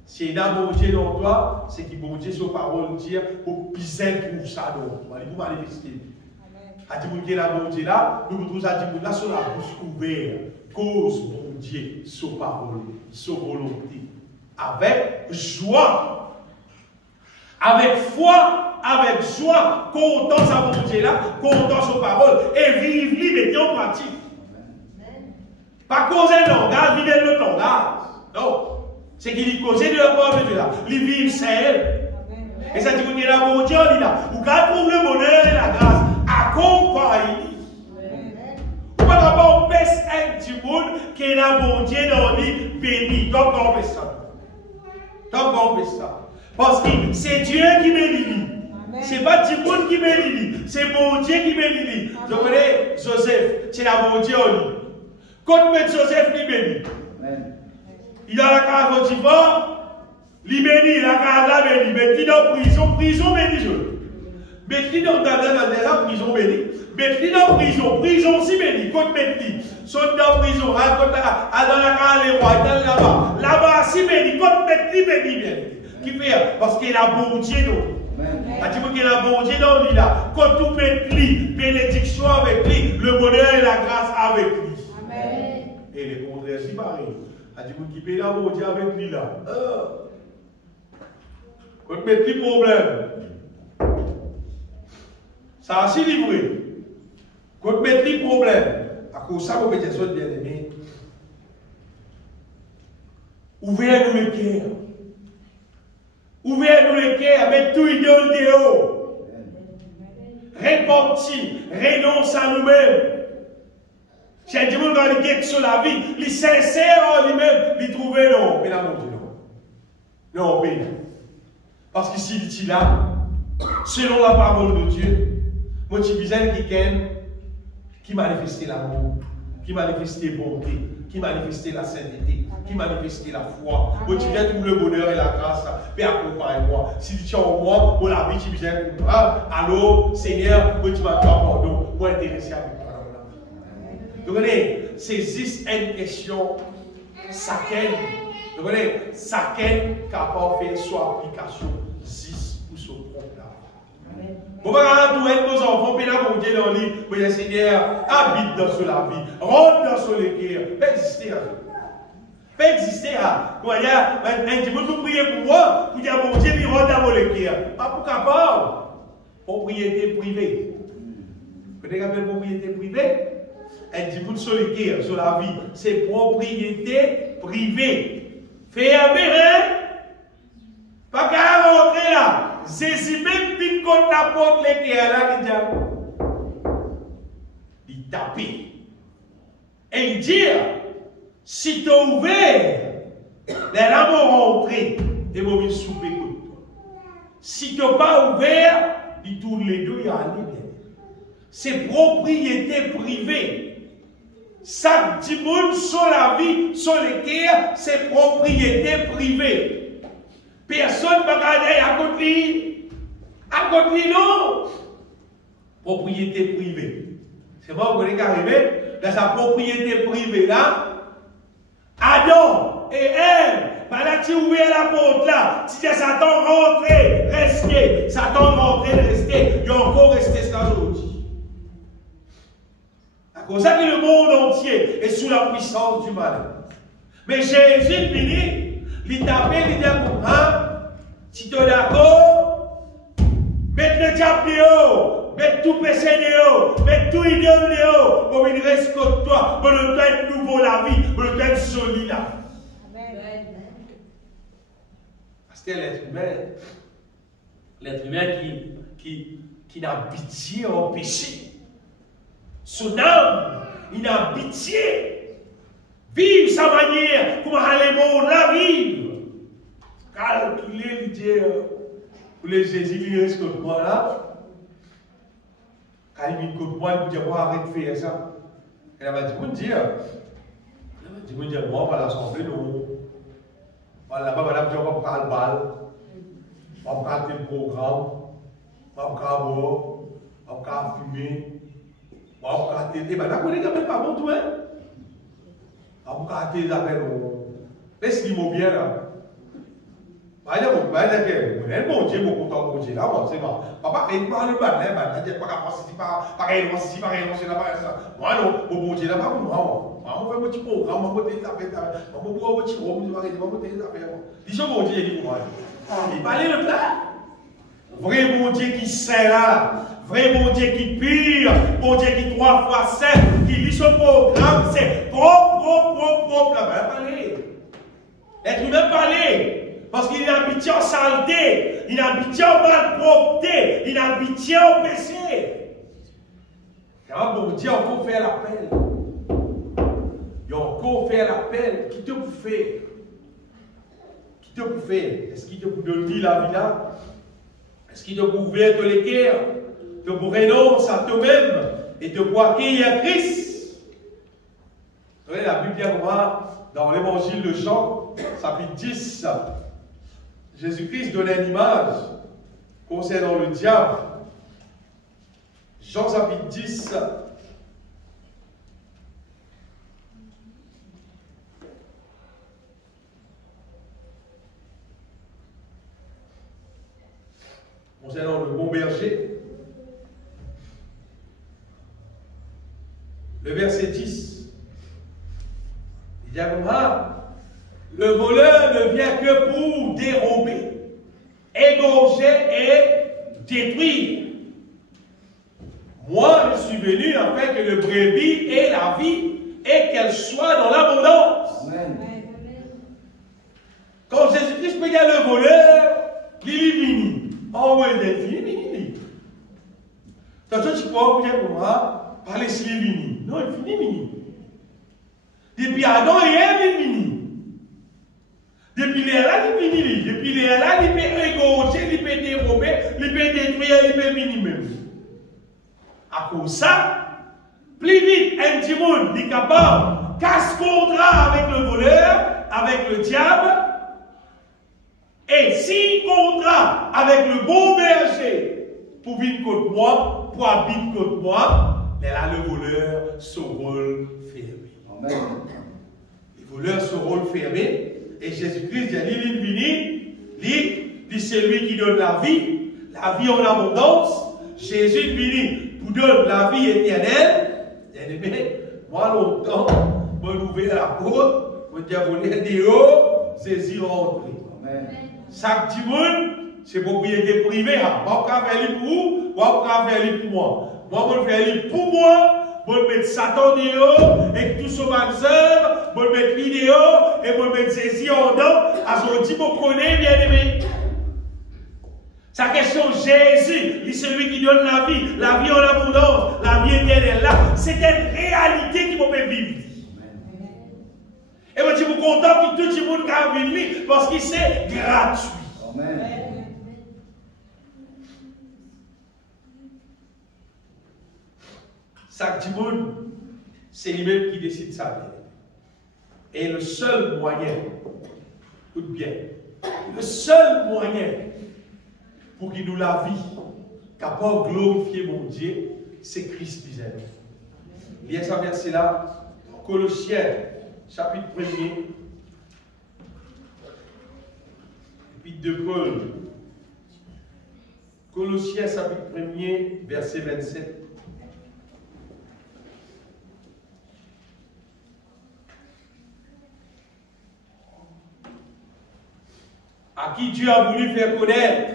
Si il y a un bon Dieu dans toi, c'est qu'il bon Dieu sur parole dire pour piser pour ça dans toi. Il faut manifester. À dire qu'il y a un bon Dieu là, nous trouvons à dire là sur la bouche ouverte, cause bon Dieu sur parole, sur volonté, avec joie, avec foi, avec joie, content sa bon Dieu là, content sur parole et vivre libre en pratique. Pas causer de langage, vivre le langage. Non. C'est qu'il cause de la parole de Dieu là. Il vit seul. Et ça dit qu'on est là, bon Dieu, il est là. Ou quand trouve le bonheur et la grâce, accompagne. Ou pas d'abord, on pèse un petit monde qui est là, bon Dieu, dans lui, béni. Donc, on fait ça. Donc, on fait ça. Parce que c'est Dieu qui bénit. C'est pas petit monde qui bénit. C'est bon Dieu qui bénit. Je connais Joseph, c'est la bon Dieu. Quand M. Joseph lui bénit, il a la case au Tifar, il bénit, la case là bénit, mais il dans prison bénit. Mais il dans la prison bénit, mais il dans prison aussi bénit. Quand il saute dans prison, dans la case les rois, là-bas aussi bénit, quand il bénit bien. Qui fait parce qu'il a bon Dieu dans lui. Il a bon Dieu dans lui là. Quand tout met lui, bénédiction avec lui, le bonheur et la grâce avec lui. Et le contraire, c'est pareil. A dit qu'il paye la bon Dieu avec lui là. Quand tu mets plus problème. Ça a si livré. Quand tu mets plus problème. À cause de ça, vous mettez ça bien aimé. Ouvrez-nous le cœur. Ouvrez-nous le cœur avec tout idole de haut. Repentis, renonce à nous-mêmes. J'ai dit, on va le guetter sur la vie. Les sincères en lui-même, les trouver non. Mais là, mon Dieu, non. Non, mais parce que s'il est là, selon la parole de Dieu, moi, je suis besoin de quelqu'un qui manifeste l'amour, qui manifeste la bonté, qui manifeste la sainteté, qui manifeste la foi. Moi, tu viens trouver le bonheur et la grâce, mais accompagne-moi. Si tu es en moi, pour la vie, tu viens de comprendre. Alors, Seigneur, moi, tu m'as dit pardon, moi, intéressé avec toi. Donc, saisissez une question, chacun, capable de faire son application, 6 ou son propre. Vous voyez, tous nos enfants, puis là, mon Dieu, dans le livre, le Seigneur habite dans la vie, rentre dans le cœur, pas exister à ça. Pas exister à. Vous voyez, un petit peu, vous priez pour moi, vous dites, mon Dieu, il rentre dans le cœur. Pas pour capable. Propriété privée. Vous connaissez la propriété privée? Un petit peu de solitaire sur la vie, c'est propriété privée. Fermez, hein? Pas qu'à rentrer là. C'est si même une côte la porte l'éclair là, il tape. Et il dit, si tu as ouvert, les lames vont rentrer, et vont venir souper comme toi. Si tu n'as pas ouvert, ils tournent les deux, il y a un bien. C'est propriété privée. Ça, petit monde sur la vie, sur les terres, c'est propriété privée. Personne ne va regarder à côté. À côté, non. Propriété privée. C'est bon, vous voulez qu'arriver dans sa propriété privée là. Adam et Ève, pendant que tu ouvres la porte là, tu dis Satan rentrez, restez. Satan rentrez, restez. Il y a encore resté ça aujourd'hui. C'est pour ça que le monde entier est sous la puissance du mal. Mais Jésus est venu, il tapait, il dit si tu es d'accord, mettre le diable dehors, mettre tout péché dehors, mettre tout idole dehors, pour venir rester contre toi, pour nous donner nouveau la vie, pour nous donner solide la vie. Amen. Parce que l'être humain qui n'a pitié en péché, son âme, il n'a pitié. Vive sa manière, comment aller bon la vivre. Calculer l'idée pour les Jésus, il reste contre moi là. Quand il vient contre moi, il me dit, arrête de faire ça. Elle m'a dit, mon Dieu, moi, on va l'assemblée, nous. Là-bas, madame, on va prendre le bal. On va prendre le programme. On va prendre boire. On va fumer. On va prendre télé. Madame, vous n'êtes pas bon, tout, hein? On va prendre télé avec nous. Laisse-lui bien là. Bon Dieu, mon content, mon Dieu, là, c'est bon. Papa, il parle de balle, il n'y a pas qu'à passer, pareil, c'est là, moi, non, mon Dieu, là, pas pour moi. Moi, je fais un petit programme, je vais faire des affaires, je vais boire un petit rhum, je vais faire des affaires. Dis-moi, mon Dieu, il dit pour moi. Il parle de plat. Vrai mon Dieu qui sait là, vrai mon Dieu qui pire, mon Dieu qui 3 fois 7, qui lit son programme, c'est propre, là-bas, parler. Être humain parler. Parce qu'il a habité en saleté, il a habité en malpropreté, il a habité en péché. Car bon Dieu a encore fait l'appel. Il a encore fait l'appel. Qui te peut faire? Qui te peut faire? Est-ce qu'il te peut donner la vie là? Est-ce qu'il te peut ouvrir les cœurs? Te peut renoncer à toi-même et te peut accueillir Christ? Vous voyez, la Bible dit dans l'évangile de Jean, chapitre 10. Jésus-Christ donne une image concernant le diable. Jean chapitre 10. Concernant le bon berger. Le verset 10. Il dit le voleur ne vient que pour dérober, égorger et détruire. Moi, je suis venu afin que le brebis ait la vie et qu'elle soit dans l'abondance. Quand Jésus-Christ regarde le voleur, il est fini. Oh oui, il est fini. Quand tu crois que moi, parler si il est fini. Non, il est fini. Depuis Adam et Ève, il est fini. Depuis les là, il est fini. Depuis les là, il peut égorger, il peut dérober, il peut détruire, il peut fini même. À cause de ça, plus vite, un petit monde est capable, casse contrat avec le voleur, avec le diable, et si contrat avec le bon berger pour vivre contre moi, pour habiter contre moi, mais là le voleur son rôle fermé. Amen. Le voleur son rôle fermé, et Jésus-Christ dit, il c'est lui qui donne la vie en abondance. Jésus vini pour donner la vie éternelle. Moi longtemps, je vais ouvrir la porte, je vais dire, saisir rentrer. Chaque petit monde, c'est propriété privée. Moi, je vais faire pour vous, moi, je vais faire pour moi. Moi, je vais faire pour moi, je vais mettre Satan dehors, et tout son œuvre, je vais mettre lui dehors, et je vais mettre saisir en dedans, à son petit mot connaît, bien aimé. Sa question, Jésus, c'est celui qui donne la vie en abondance, la vie éternelle. Là, c'est une réalité qui peut vivre. Et moi, je suis content que tout le monde puisse vivre parce que c'est gratuit. Amen. Chaque monde, c'est lui-même qui décide sa vie. Et le seul moyen, écoute bien, le seul moyen pour qu'il nous la vie, capable de glorifier mon Dieu, c'est Christ vis-à-vis. Il y a ce verset-là, Colossiens, chapitre 1er, épître de Paul. Colossiens, chapitre 1er, verset 27. À qui Dieu a voulu faire connaître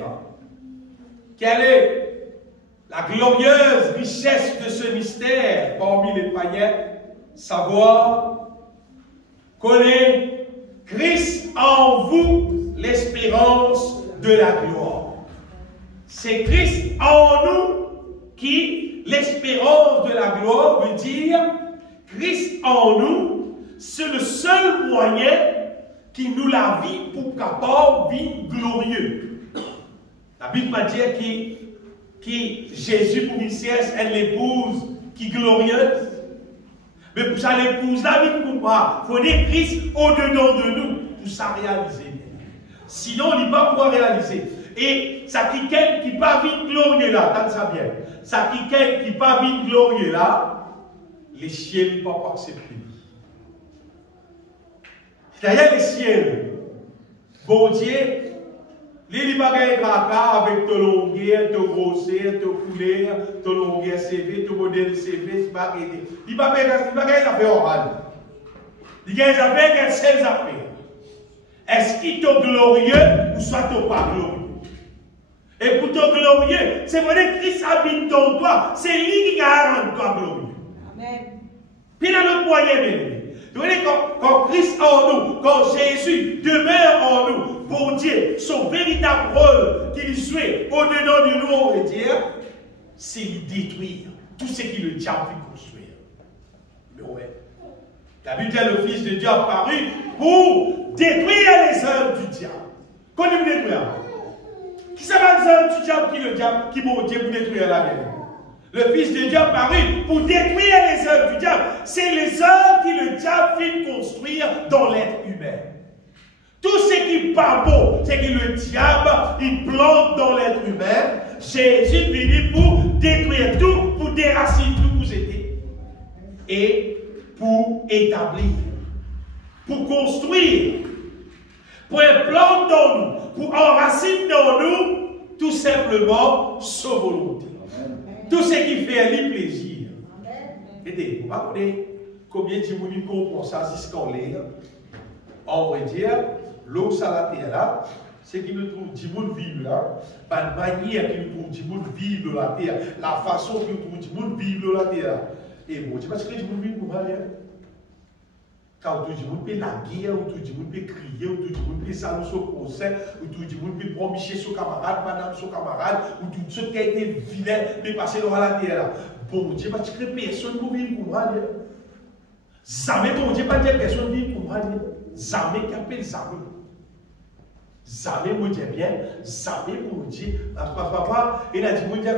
quelle est la glorieuse richesse de ce mystère parmi les païens, savoir connaît Christ en vous, l'espérance de la gloire. C'est Christ en nous qui, l'espérance de la gloire, veut dire Christ en nous, c'est le seul moyen qui nous la vie pour capable vie glorieux. La Bible va dire que Jésus pour Messias est l'épouse qui est glorieuse. Mais pour ça, l'épouse là, il faut dire Christ au-dedans de nous pour ça réaliser. Sinon, il ne va pas pouvoir réaliser. Et ça qui quelqu'un qui pas vite glorieux là, tant ça bien. Ça qui quelqu'un qui pas vite glorieux là, les ciels ne peuvent pas accepter. Derrière les ciels, bon Dieu, les bagages avec ton longueur, ton grosseur, ton couleur, ton longueur CV, ton modèle CV, tu vas aider. Il va faire affaires orales. Il va faire quelles seules affaires. Est-ce qu'il est glorieux ou soit il pas glorieux? Et pour ton glorieux, c'est vrai que Christ habite dans toi, c'est lui qui garde toi glorieux. Amen. Puis dans notre moyen, bien. Vous voyez, quand Christ en nous, quand Jésus demeure en nous, pour Dieu, son véritable rôle qu'il souhaite au-dedans de nous, on va dire, c'est détruire tout ce qui le diable peut construire. Mais ouais. La Bible dit le Fils de Dieu apparu pour détruire les œuvres du diable. Qu'on aime détruire. Qui sont les œuvres du diable qui vont Dieu pour détruire la vie? Le Fils de Dieu apparu pour détruire les œuvres du diable. C'est les œuvres que le diable fait construire dans l'être humain. Tout ce qui n'est pas beau, c'est que le diable, il plante dans l'être humain. Jésus est venu pour détruire tout, pour déraciner tout vous étiez. Et pour établir, pour construire, pour implanter dans nous, pour enraciner dans nous, tout simplement, sa volonté. Tout ce qui fait lui plaisir. Et vous voyez combien de gens comprennent ça jusqu'en l'air. On va dire, l'eau ça la terre là, c'est qui nous trouve du monde vivre là, la manière qui nous trouve du monde vivre dans la terre, la façon qui nous trouve du monde vivre dans la terre. Et bon, tu vois ce que du monde vivre pour aller. Car tout le monde peut la guerre, ou tout le monde peut crier, ou tout le monde peut saluer son conseil, ou tout le monde peut promicher son camarade, madame son camarade, ou tout ce qui a été vilain, mais passer dans la terre là. Bon Dieu, parce que personne ne vit pour moi. Jamais, bon Dieu, pas dire personne ne vit pour moi. Jamais, qui appelle jamais. Jamais, mon Dieu, bien. Jamais, mon Dieu. Papa, il a dit, mon Dieu,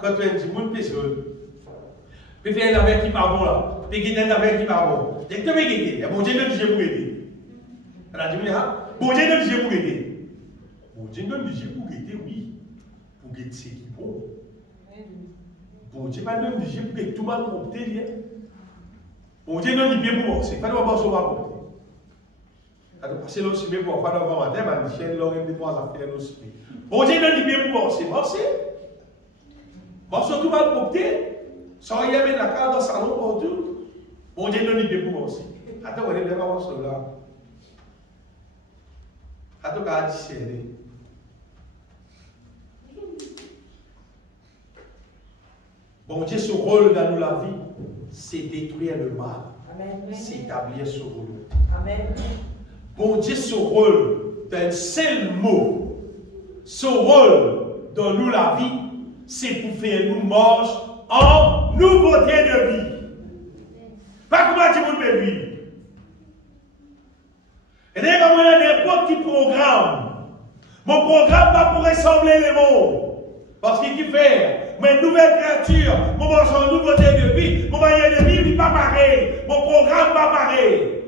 quand tu as dit, mon personne. Puis faire un affaire qui pas bon là. Puis quitter un affaire qui pas bon. Dès que tu veux quitter, bon Dieu, ne dit pour aider. Elle a dit, bon Dieu, ne dit pour aider. Bon Dieu, ne dit pour aider, oui. Pour aider, c'est qui bon. Bon Dieu, pas de Dieu pour que tout le monde compte. Bon Dieu, non, il bien pour moi. C'est pas de moi sur ma compte. Quand tu passes le sommet pour faire le vent matin, ma Michel, l'homme des trois affaires le sommet. Bon Dieu, non, il bien pour moi. C'est morcé. Bon, sur tout le monde compte. Sans y avoir la carte dans le salon pour tout. Bon Dieu, non, il bien pour moi aussi. Attends, on est vraiment sur là. Attends, on va discerner. Bon Dieu, son rôle dans la vie, c'est détruire le mal. C'est établir son rôle. Amen. Bon Dieu, son rôle, d'un seul mot, son rôle dans nous la vie, c'est pour faire nous marche en nouveauté de vie. Pas comment tu veux vivre. Et dès qu'on a n'importe qui programme, mon programme va pour ressembler les mots. Parce qu'il fait. Mais nouvelle créature, mon marche en nouveauté de vie, mon manière de vivre n'est pas pareil, mon programme n'est pas pareil.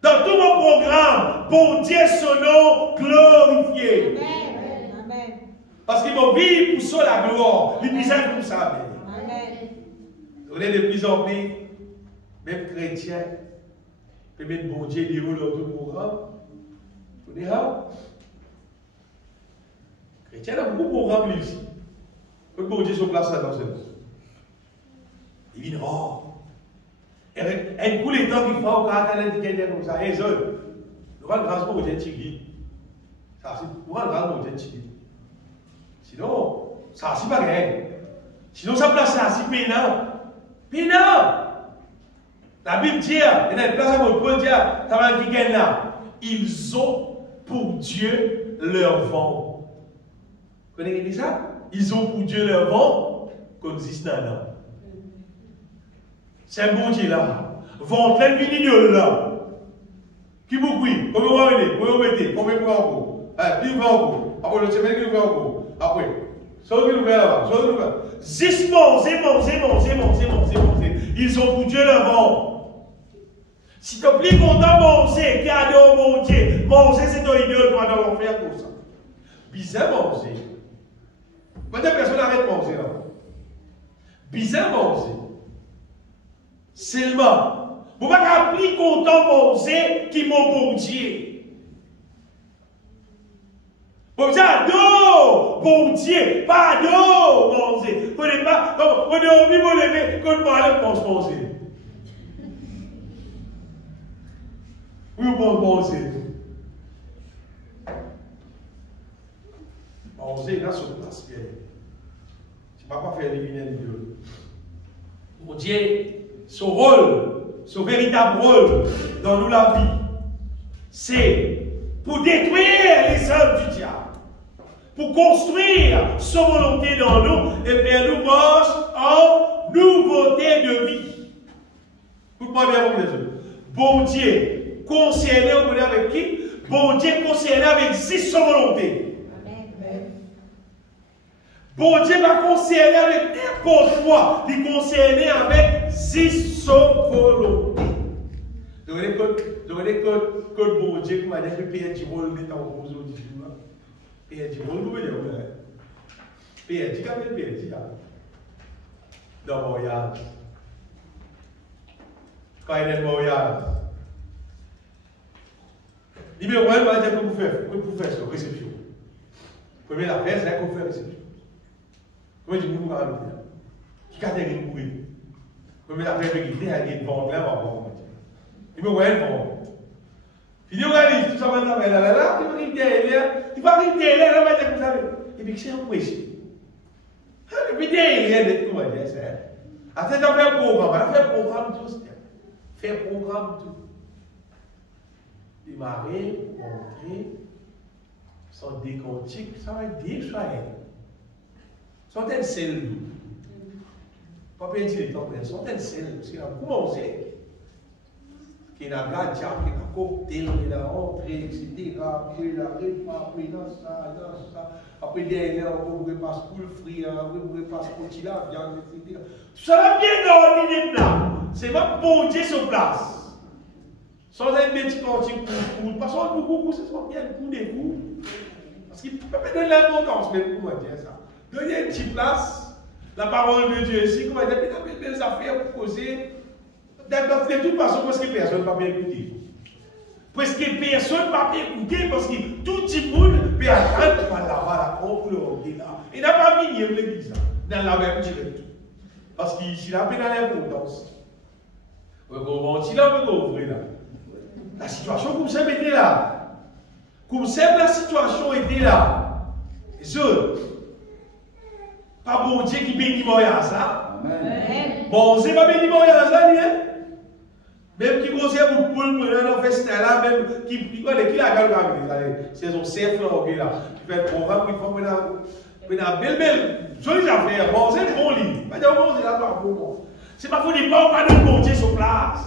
Dans tout mon programme, bon Dieu, son nom glorifié. Amen. Parce qu'il va vivre pour ça la gloire, les bizarres pour ça. Amen. On est de plus en plus, même chrétiens, peut mettre bon Dieu les dans tout le programme. Vous voyez ça? Chrétien a beaucoup de programmes ici. Que bon Dieu se place dans ce monde. Il vient rare. Et pour les temps qu'il faut, quand on a dit comme ça, et nous allons grâce pour Dieu Tigui. Ça, c'est nous allons grâce pour Dieu Tigui. Sinon, ça, c'est pas rien. Sinon, ça place là, c'est pénal. Pénal. La Bible dit, il y a une place à mon Paul dit, ça va dire là. Ils ont pour Dieu leur vent. Vous connaissez ça? Ils ont pour Dieu leur vent comme Zisnana. C'est un bon Dieu là. Vent plein de vignes là. Qui vous prie? Combien vous venez? Combien vous mettez? Combien vous encore? Qui vous encore? Après le semaine, qui vous encore? Après. Soit qui nous fait là-bas. Soit qui nous fait. Zismon, ils ont pour Dieu leur vent. Si tu es plus content, manger, qui adore mon Dieu, manger, c'est ton idéal, tu vas dans l'enfer pour ça. Bizarre manger. Quand des personnes arrêtent de manger là. Bizarre manger. Seulement, vous ne pouvez pas plus content manger qui mon bon Dieu. Vous dites adore bon Dieu, pas adore manger. Vous ne pas, comme on est au niveau levé, quand on aller manger. Oui, on manger. Manger là sur place, Pierre. Tu ne vas pas faire éliminer les deux. Mon Dieu, son rôle, son véritable rôle dans nous la vie, c'est pour détruire les œuvres du diable, pour construire sa volonté dans nous et faire nous marche en nouveauté de vie. Écoute-moi bien, mon Dieu. Bon Dieu, concerné avec qui? Bon Dieu, concerné avec sa volonté. Bon Dieu va concerner avec n'importe quoi. Il est concerné avec son volonté. Je reconnais que bon Dieu, comme dit que Père du rôle n'est pas en cause aujourd'hui. Père du rôle, vous voyez, Père du rôle, Père du rôle. Dans le voyage. Quand il est voyage. Il me dit, va dire que vous faites ça, réception. Première affaire, c'est qu'on fait réception. Comment je vous parle? Qui a été mourir? Comme la paix de guider, elle est bon, là, il me voit bon. Puis il organise tout ça maintenant, là, il va arriver derrière, il va dire comme ça. Et puis c'est un prêché. Et puis derrière, comment dire ça? Attends, on fait un programme, tout. Fait un programme tout. Démarrer, montrer, son décontique, ça va être bien choisi. Sont elles celles, pas bien dire, sont elles celles, parce qu'il a commencé. Qui a gardé, qui a cocktail, qui a rentré, etc. Puis il a réparé dans ça. Après, derrière, on repasse pour le fruit, on repasse pour la viande, etc. Tout ça va bien ordonné là. C'est pas bon Dieu sur place. Sans un petit cantique pour parce que beaucoup, c'est pas bien le coup des coups. Parce qu'il ne peut pas donner l'importance, mais comment dire ça? Donner une petite place, la parole de Dieu ici, comment dire, il y a des belles affaires pour causer. De toute façon, parce que personne ne va bien écouter. Parce que personne ne va bien écouter, parce que tout le monde peut attendre pour la conclure. Il n'a pas fini l'église dans la même direction. Parce qu'il a fait dans l'importance. Comment il a ouvrir là? La situation comme ça était là. Comme ça, la situation était là. Et ça, pas bon Dieu qui bénit Moïse ça. Bon, c'est pas bénit Moïse ça, hein? Même qui conseille pour le festin là, même qui la gagne, c'est son cercle là, qui fait le programme, il faut une belle, jolie affaire. Bon, c'est bon livre. Pas de bon, c'est là, pas bon. C'est pas pour dire, pas de bon Dieu sur place.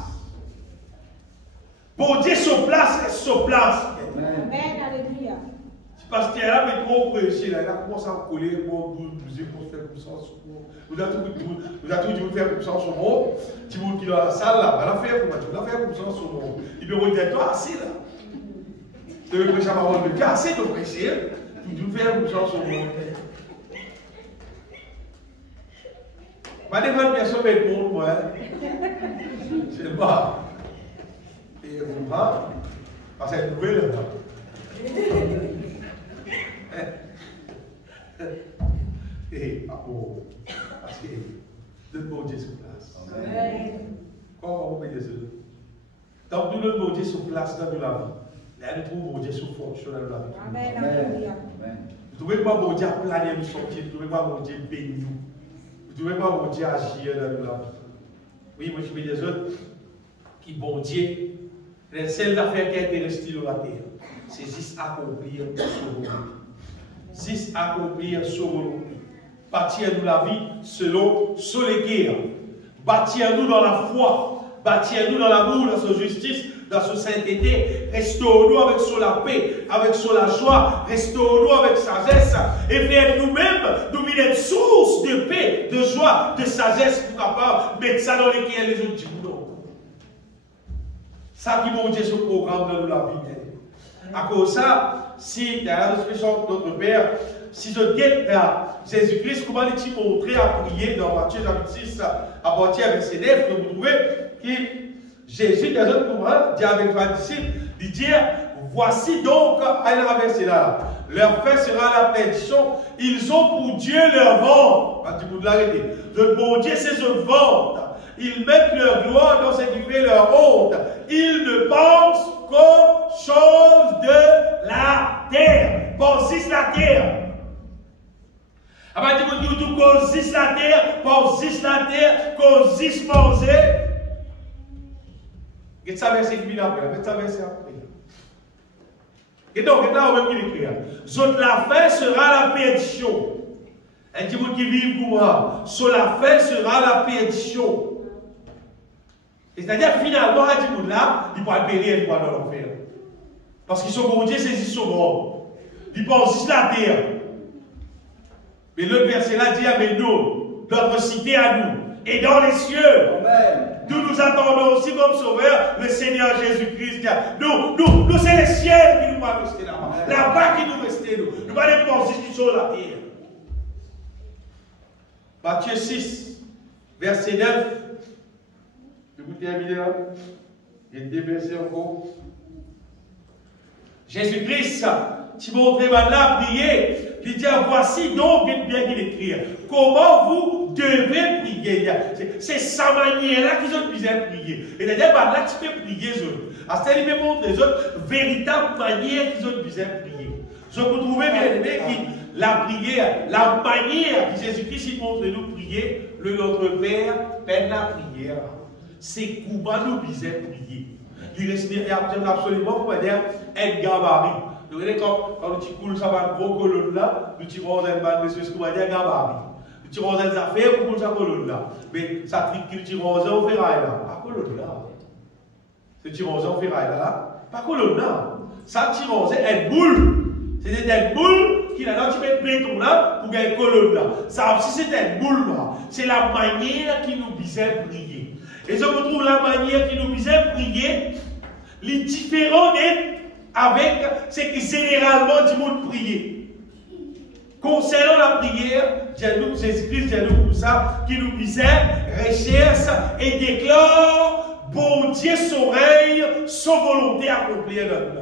Bon Dieu sur place, reste sur place. Amen, alléluia. C'est parce qu'il a fait trop prêcher, il a commencé à coller pour nous faire comme ça. Nous avons tout faire comme ça sur moi. Tu vois qu'il est dans la salle là, on a fait comme ça sur moi. Il peut me dire, toi, assez là. Tu veux prêcher à ma parole de Dieu, assez de prêcher. Tu veux faire comme ça sur moi. Je ne vais pas personne avec moi, moi. Je ne sais pas. Et vous comprenez? Parce que c'est une nouvelle. Et parce que le bon Dieu sur place. Comment on peut dire ça? Donc, nous, le bon Dieu sur place dans la vie. Là, nous trouvons bon Dieu sur fonction dans la vie. Amen, alléluia. Vous ne trouvez pas bon Dieu à planer nous sortir, vous ne trouvez pas bon Dieu bénir nous. Vous ne trouvez pas bon Dieu agir dans la vie. Oui, moi je veux des autres qui bon Dieu, les seules affaires qui ont été restées dans la terre, c'est juste accomplir son volonté. Juste accomplir son volonté. Bâtir-nous la vie selon les guerres. Bâtir-nous dans la foi. Bâtir-nous dans l'amour, dans sa justice, dans sa sainteté. Restaure-nous avec la paix, avec la joie. Restaure-nous avec sagesse. Et faire nous-mêmes, nous une source de paix, de joie, de sagesse pour capable mettre ça dans les cœurs les autres disent non. Ça qui monte ce programme dans la vie. À cause de ça, si, d'ailleurs, notre Père, si je guette Jésus-Christ, comment est-il montré à prier dans Matthieu 26, à partir du verset 9, vous trouvez que Jésus, dans un moment, dit avec les disciples, il dit, voici donc, à la verset là, leur fin sera la perdition, ils ont pour Dieu leur ventre. Vous l'arrêtez. Le bon Dieu, c'est son ventre. Ils mettent leur gloire dans ce qui fait leur honte. Ils ne pensent qu'aux choses de la terre. Pensez la terre. Après, tu dis causes la terre, pensez la terre, causes manger. Et ça verset qui vient après, mais ça verset après. Et donc, c'est là où même il écrit. Zot la fin sera la perdition. Un petit monde qui vit pour moi. Sur la fin sera la perdition. C'est-à-dire, finalement, un petit monde là, il va périr, il va dans l'enfer. Parce qu'ils sont bon Dieu, c'est ils sont morts. Ils pensent la terre. Mais l'autre verset là dit, mais nous, notre cité à nous, et dans les cieux. Amen. Nous attendons aussi comme sauveur le Seigneur Jésus-Christ. Nous c'est les ciels qui nous vont rester là-bas. Là-bas qui nous rester, nous. Nous ne allons pas penser qu'ils sont la terre. Matthieu 6, verset 9. Je vous terminer là. Il y a deux versets encore. Jésus-Christ, tu montres là, prier. Il dit, voici donc, bien qu'il écrit, comment vous devez prier. Dieu. C'est sa manière-là qu'ils ont besoin de prier. Et d'ailleurs, là, tu peux prier les autres. À ce moment-là, il montre les autres véritable manière qu'ils ont besoin de prier. Je peux trouver, bien aimé, la prière, la manière que Jésus-Christ montre de nous prier, le Notre Père, peine la prière. C'est comment nous besoin de prier. Il respire absolument pour dire un gabarit. Vous voyez, quand tu coules ça va gros colonne là, nous tirons un ban de ce qu'on va dire gabarit. Nous tirons des affaires pour couler ça colonne là. Mais ça trique que nous tirons au ferraille là. Pas colonne là. C'est tirons au ferraille là. Pas colonne là. Ça tirons c'est une boule. C'est une boule qui là, tu mets le béton là pour gagner une colonne là. Ça aussi c'est une boule là. C'est la manière qui nous besoin de prier. Et je retrouve la manière qui nous besoin de prier, les différents avec ce que généralement du monde prier. Concernant la prière, Jésus-Christ dit nous pour ça, qui nous disait, recherche et déclare, bon Dieu, son règne, son volonté accomplie dans nous.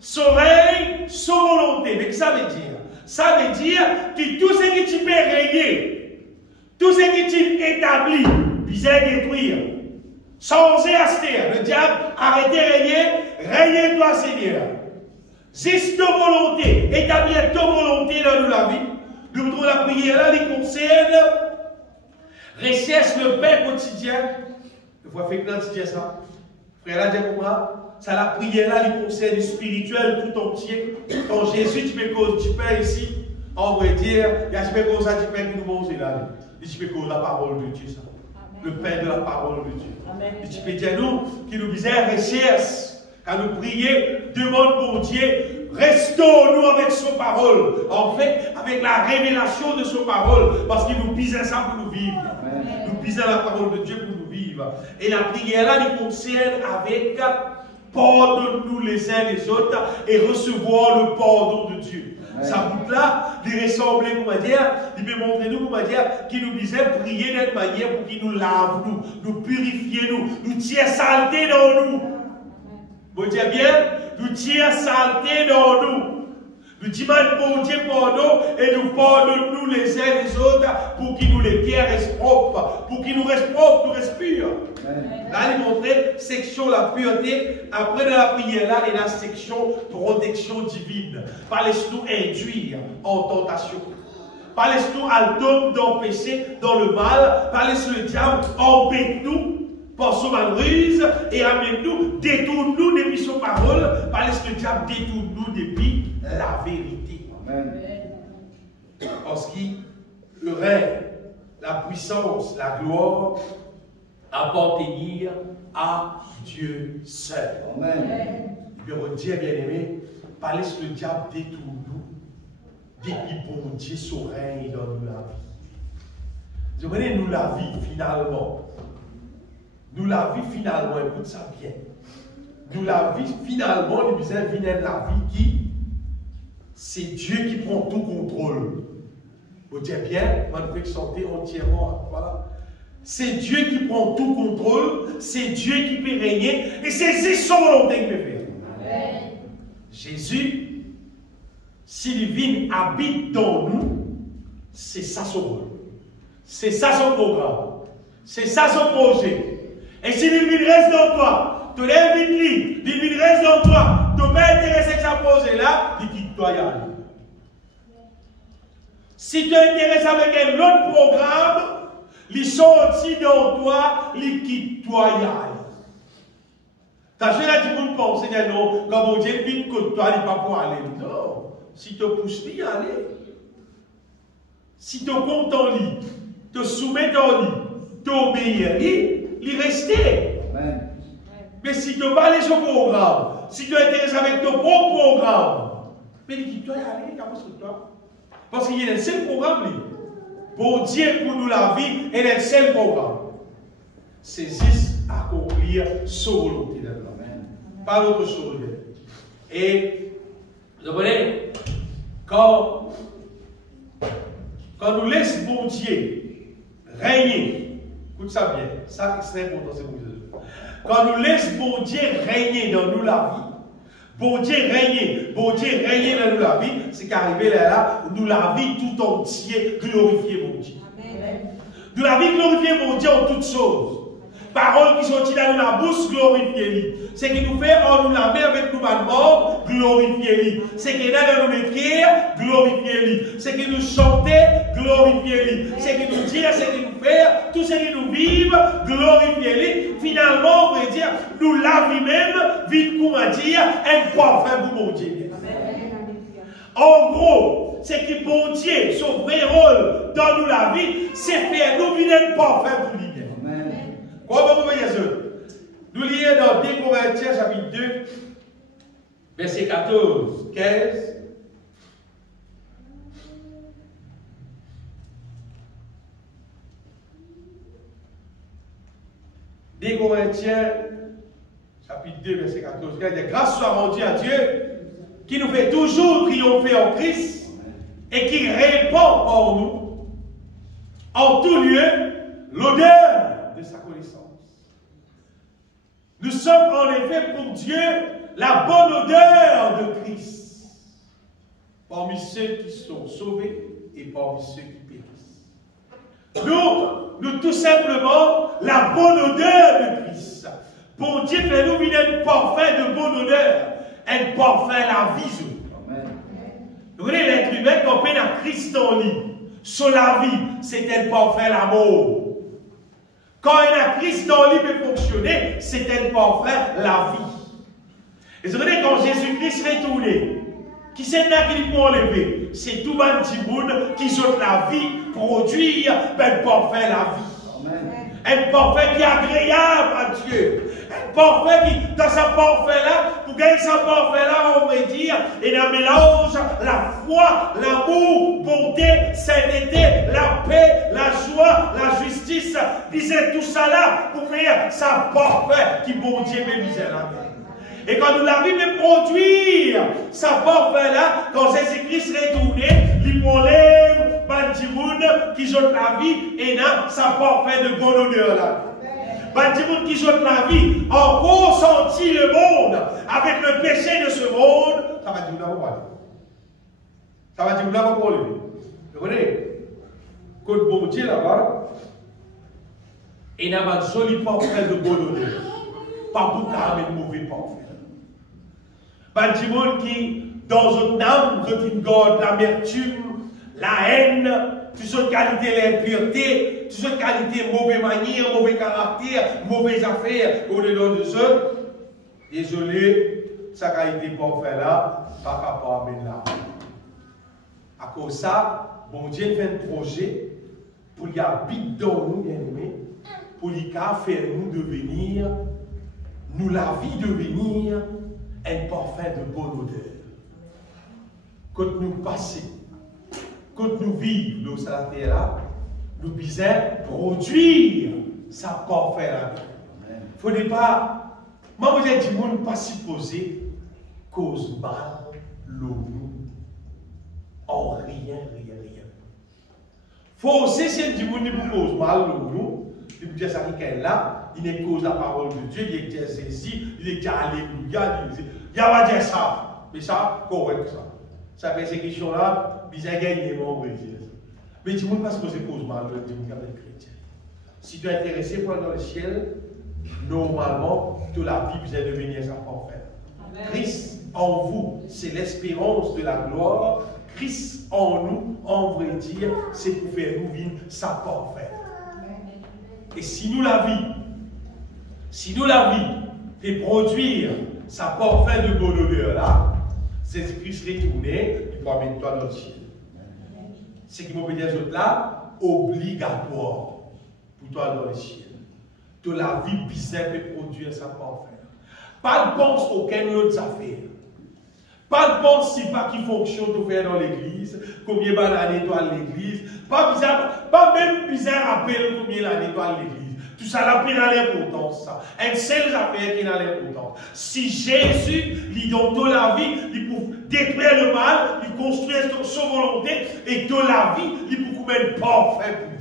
Son règne, son volonté. Mais qu'est-ce que ça veut dire? Ça veut dire que tout ce que tu peux régner, tout ce que tu établis, bizarre détruire. Changer à cette terre. Le diable, arrêtez de régner, règne-toi, Seigneur. C'est ta volonté, établir ta volonté dans la vie. Nous trouvons la prière là, les concerne, recherche le pain quotidien. Il faut faire quotidien ça. Frère, là, tu comprends? Ça, la prière là, les concerne spirituel tout entier. Quand Jésus, tu peux cause du pain ici, on va dire, il y a tu peux cause ça, tu peux nous manger là. Tu peux cause la parole de Dieu, ça. Le pain de la parole de Dieu. Amen. Et tu peux dire nous, qui nous disait recherche, quand nous prions, demande pour Dieu, restons-nous avec son parole. En fait, avec la révélation de son parole, parce qu'il nous disait ça pour nous vivre. Amen. Nous disait la parole de Dieu pour nous vivre. Et la prière là, nous concerne avec pardonne-nous les uns les autres et recevoir le pardon de Dieu. Ça bout là, il ressemble, comment dire, il peut montrer nous, comment dire, qui nous disait prier d'une manière pour qu'il nous lave, nous purifie, nous tire saleté dans nous. Vous dites bien, nous tire saleté dans nous. Nous demandons pour Dieu pardon et nous pardonnons les uns les autres pour qu'il nous les cœurs restent propres, pour qu'il nous reste propres, nous respire. Là, il montrait section la pureté. Après de la prière, là, il y a la section protection divine. Pas laisse-nous induire en tentation. Pas laisse-nous à l'homme d'empêcher dans le mal. Pas laisse le diable embête-nous par son malruse et amène-nous, détourne-nous depuis son parole. Pas laisse le diable détourne-nous depuis la vérité. Amen. Parce qu'il le règne, la puissance, la gloire appartenir à Dieu seul. Amen. Et puis on dit, bien aimé, pas laisse le diable détourne-nous depuis bon Dieu son règne dans nous la vie. Vous voyez, nous la vie finalement. Nous la vie finalement, écoute ça bien. Nous la vie finalement, nous besoin de la vie qui, c'est Dieu qui prend tout contrôle. Vous dites bien, on peut santé entièrement. Voilà. C'est Dieu qui prend tout contrôle, c'est Dieu qui peut régner, et c'est son volonté qui peut faire. Amen. Jésus, s'il vient, habite dans nous, c'est ça son rôle. C'est ça son programme. C'est ça son projet. Et s'il reste dans toi, tu l'invites lui, il reste dans toi, tu n'es pas intéressé à ce projet-là, il quitte-toi y aller. Si tu es intéressé avec un autre programme, ils sont aussi dans toi, ils quittent toi y aller. T'as fait là, tu peux penser, non, comme on dit, vite que toi, il n'est pas pour aller. Non, si tu pousses, y aller. Si tu comptes en lit, te soumets en lit, t'obéis, il restait. Mais si tu vas aller sur le programme, si tu es intéressé avec ton propre programme, mais il dit, toi, y aller, comment est-ce que toi? Parce qu'il y a un seul programme, pour Dieu, pour nous la vie, et un seul programme. C'est juste accomplir sa volonté de l'homme. Pas d'autre chose. Et, vous voyez, quand nous laissons bon Dieu régner, écoute ça bien, ça c'est important, c'est pour vous. Quand nous laissons bon Dieu régner dans nous la vie, bon Dieu régner dans nous la vie, c'est qu'arrivé là, nous la vie tout entier glorifier mon Dieu. Amen. Dieu en toutes choses. Paroles qui sont dans la bouche, glorifiez-lui. Ce qui nous fait, on nous la met avec nous membres, glorifiez-lui. Ce qui est dans nous écrire, glorifiez-lui. Ce qui nous chanter, glorifiez-lui. Ce qui nous dire, ce qui nous fait, tout ce qui nous vive, glorifiez-lui. Finalement, on veut dire, nous la vie même, vite comment dire, un parfait pour mon Dieu. En gros, ce qui bon Dieu, son vrai rôle dans nous la vie, c'est faire nous vivre parfait pour lui. Comment vous voyez ça? Nous lisons dans 2 Corinthiens chapitre 2, verset 14, 15. 2 Corinthiens chapitre 2, verset 14, 15. Grâce soit rendue à Dieu qui nous fait toujours triompher en Christ et qui répand pour nous en tout lieu l'odeur de sa connaissance. Nous sommes en effet pour Dieu la bonne odeur de Christ parmi ceux qui sont sauvés et parmi ceux qui périssent. Nous tout simplement la bonne odeur de Christ. Pour Dieu fait nous un parfait de bonne odeur, un parfait la vie. Vous voyez l'être humain qu'on peine à Christ en lui. Sur la vie, c'est un parfait l'amour. Quand il a Christ dans lui peut fonctionner, c'est un parfait la vie. Et vous voyez quand Jésus-Christ est retourné, qui s'est là qui lui enlevé, c'est tout le monde qui saute la vie, produire un parfait la vie. Amen. Un parfait qui est agréable à Dieu. Un parfait qui, dans sa parfait-là, pour gagner sa parfait-là, on va dire, il a mélange la foi, l'amour, bonté, sainteté, la paix, la joie, la justice. Disait tout ça là pour faire sa parfait qui bon Dieu peut misérable. Et quand nous l'avons vu produire sa parfait-là, quand Jésus-Christ est retourné, il enlève Bantimoun qui joue la vie et n'a sa parfait de bonne honneur là. Bantimoun qui joue la vie, en consenti le monde avec le péché de ce monde. Ça va dire vous d'abord parler. Ça va dire vous d'abord parler. Vous voyez, quand bon Dieu là-bas, il n'a pas de joli parfait de bonne honneur. Pas pour carrément de mauvais parfait. Bantimoun qui, dans une âme, une garde l'amertume, la haine, toutes sortes de qualités, l'impureté, toutes sortes de qualités, mauvais manières, mauvais caractère, mauvaises affaires, au dedans de ceux. Désolé, sa qualité parfaite là, pas capable de là. À cause de ça, bon Dieu fait un projet pour y habiter dans nous, bien aimés, pour y faire nous devenir, nous la vie devenir un parfait de bonne odeur. Quand nous passons, quand nous vivons dans la terre là, nous devons produire sa parfait là. Il ne faudrait pas, moi vous êtes du monde pas supposé cause mal l'eau en rien. Faut cesser du monde qui cause mal l'eau, il peut dire ça qui est là, il est cause la parole de Dieu, il est déjà saisi, il est déjà alléluia, il y a dire ça, mais ça, correct ça. Sa persécution là, il a gagné mon chrétien. Mais tu ne peux pas se poser cause mal de chrétien. Si tu es intéressé pour aller dans le ciel, normalement, toute la vie vous devenir sa parfaite. Christ en vous, c'est l'espérance de la gloire. Christ en nous, en vrai dire, c'est pour faire nous vivre sa parfaite. Et si nous la vie fait produire sa parfaite de bonne odeur là, c'est Christ retourné, il va mettre toi dans le ciel. Ce qui m'obéit des autres là, obligatoire pour toi dans le ciel. De la vie bizarre peut produire sa parfaite. Pas de pense aucune autre affaire. Pas de pense si pas qui fonctionne tout faire dans l'église, combien la nettoie l'église, pas bizarre, pas même bizarre appel combien la nettoie l'église. Tout ça n'a pas l'importance, ça. Un seul affaire qui n'a l'importance. Si Jésus, il donne toute la vie, il peut détruire le mal, il construit son volonté, et toute la vie, il peut mettre parfait pour lui.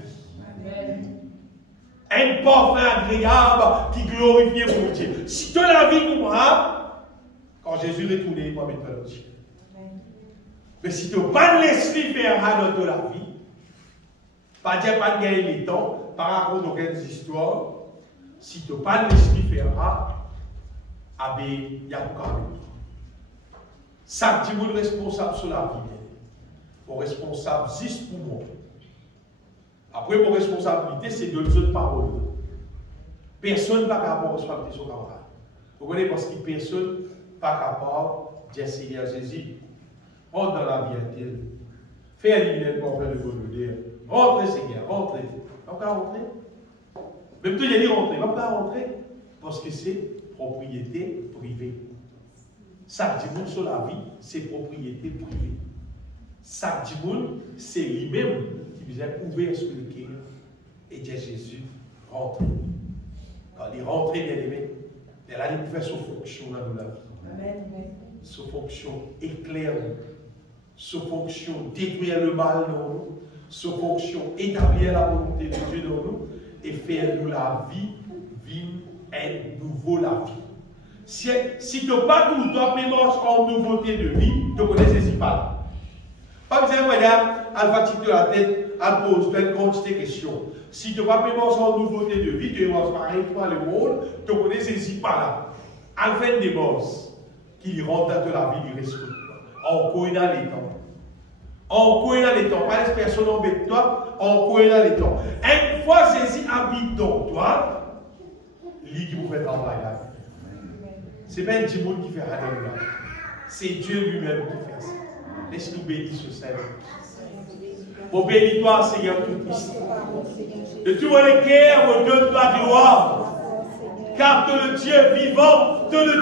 Un parfait agréable qui glorifie mon Dieu. Si toute la vie nous a, quand Jésus est retourné, il va mettre dans le ciel. Mais si tu n'as pas de l'esprit faire dans toute la vie, Pas dire pas de gagner les temps, par rapport à aucune histoire. Si tu pas de l'esprit fera, il y a pas de ça dit mon responsable sur la vie. Mon responsable juste pour moi. Après, mon responsabilité, c'est de notre parole. Personne n'est pas capable de responsabiliser son camarade. Vous comprenez, parce que personne n'est pas capable de dire Seigneur Jésus, rentre dans la vie interne. Fais éliminer le pour faire le bonheur. Rentrez, Seigneur, rentrez. Vous pouvez rentrer. Même tout, j'ai dit rentrer. Vous pouvez rentrer. Parce que c'est propriété privée. Ça dit sur la vie, c'est propriété privée. Ça dit c'est lui-même qui vous a ouvert sur le cœur et dit Jésus, rentrez. Quand il est rentré, bien aimé, là, il peut faire son fonction dans la vie. Amen. Son fonction éclaire, son fonction détruire le mal dans nous, son fonction établir la volonté de Dieu dans nous et faire de la vie, vivre un nouveau la vie. Si tu n'as pas tout le temps mélange en nouveauté de vie, tu ne connais pas. Pas besoin de regarder, elle va tirer la tête, elle pose plein de quantité de questions. Si tu n'as pas mélange en nouveauté de vie, tu es pareil pour le monde, tu ne connais pas là. Elle fait des bosses qui rentrent dans la vie du respect. En couille dans les temps. En couille dans les temps. Pas les personnes embêtent toi, en couille dans les temps. Une fois Jésus habite dans toi, lui qui vous fait travailler là. Ce n'est pas un démon qui fait Alléluia. C'est Dieu lui-même qui fait ça. Laisse-nous bénir ce Seigneur. Bon, bénis-toi, Seigneur Tout-Puissant. De tout mon cœur, on donne ta gloire. Car tu es le Dieu vivant, tu es le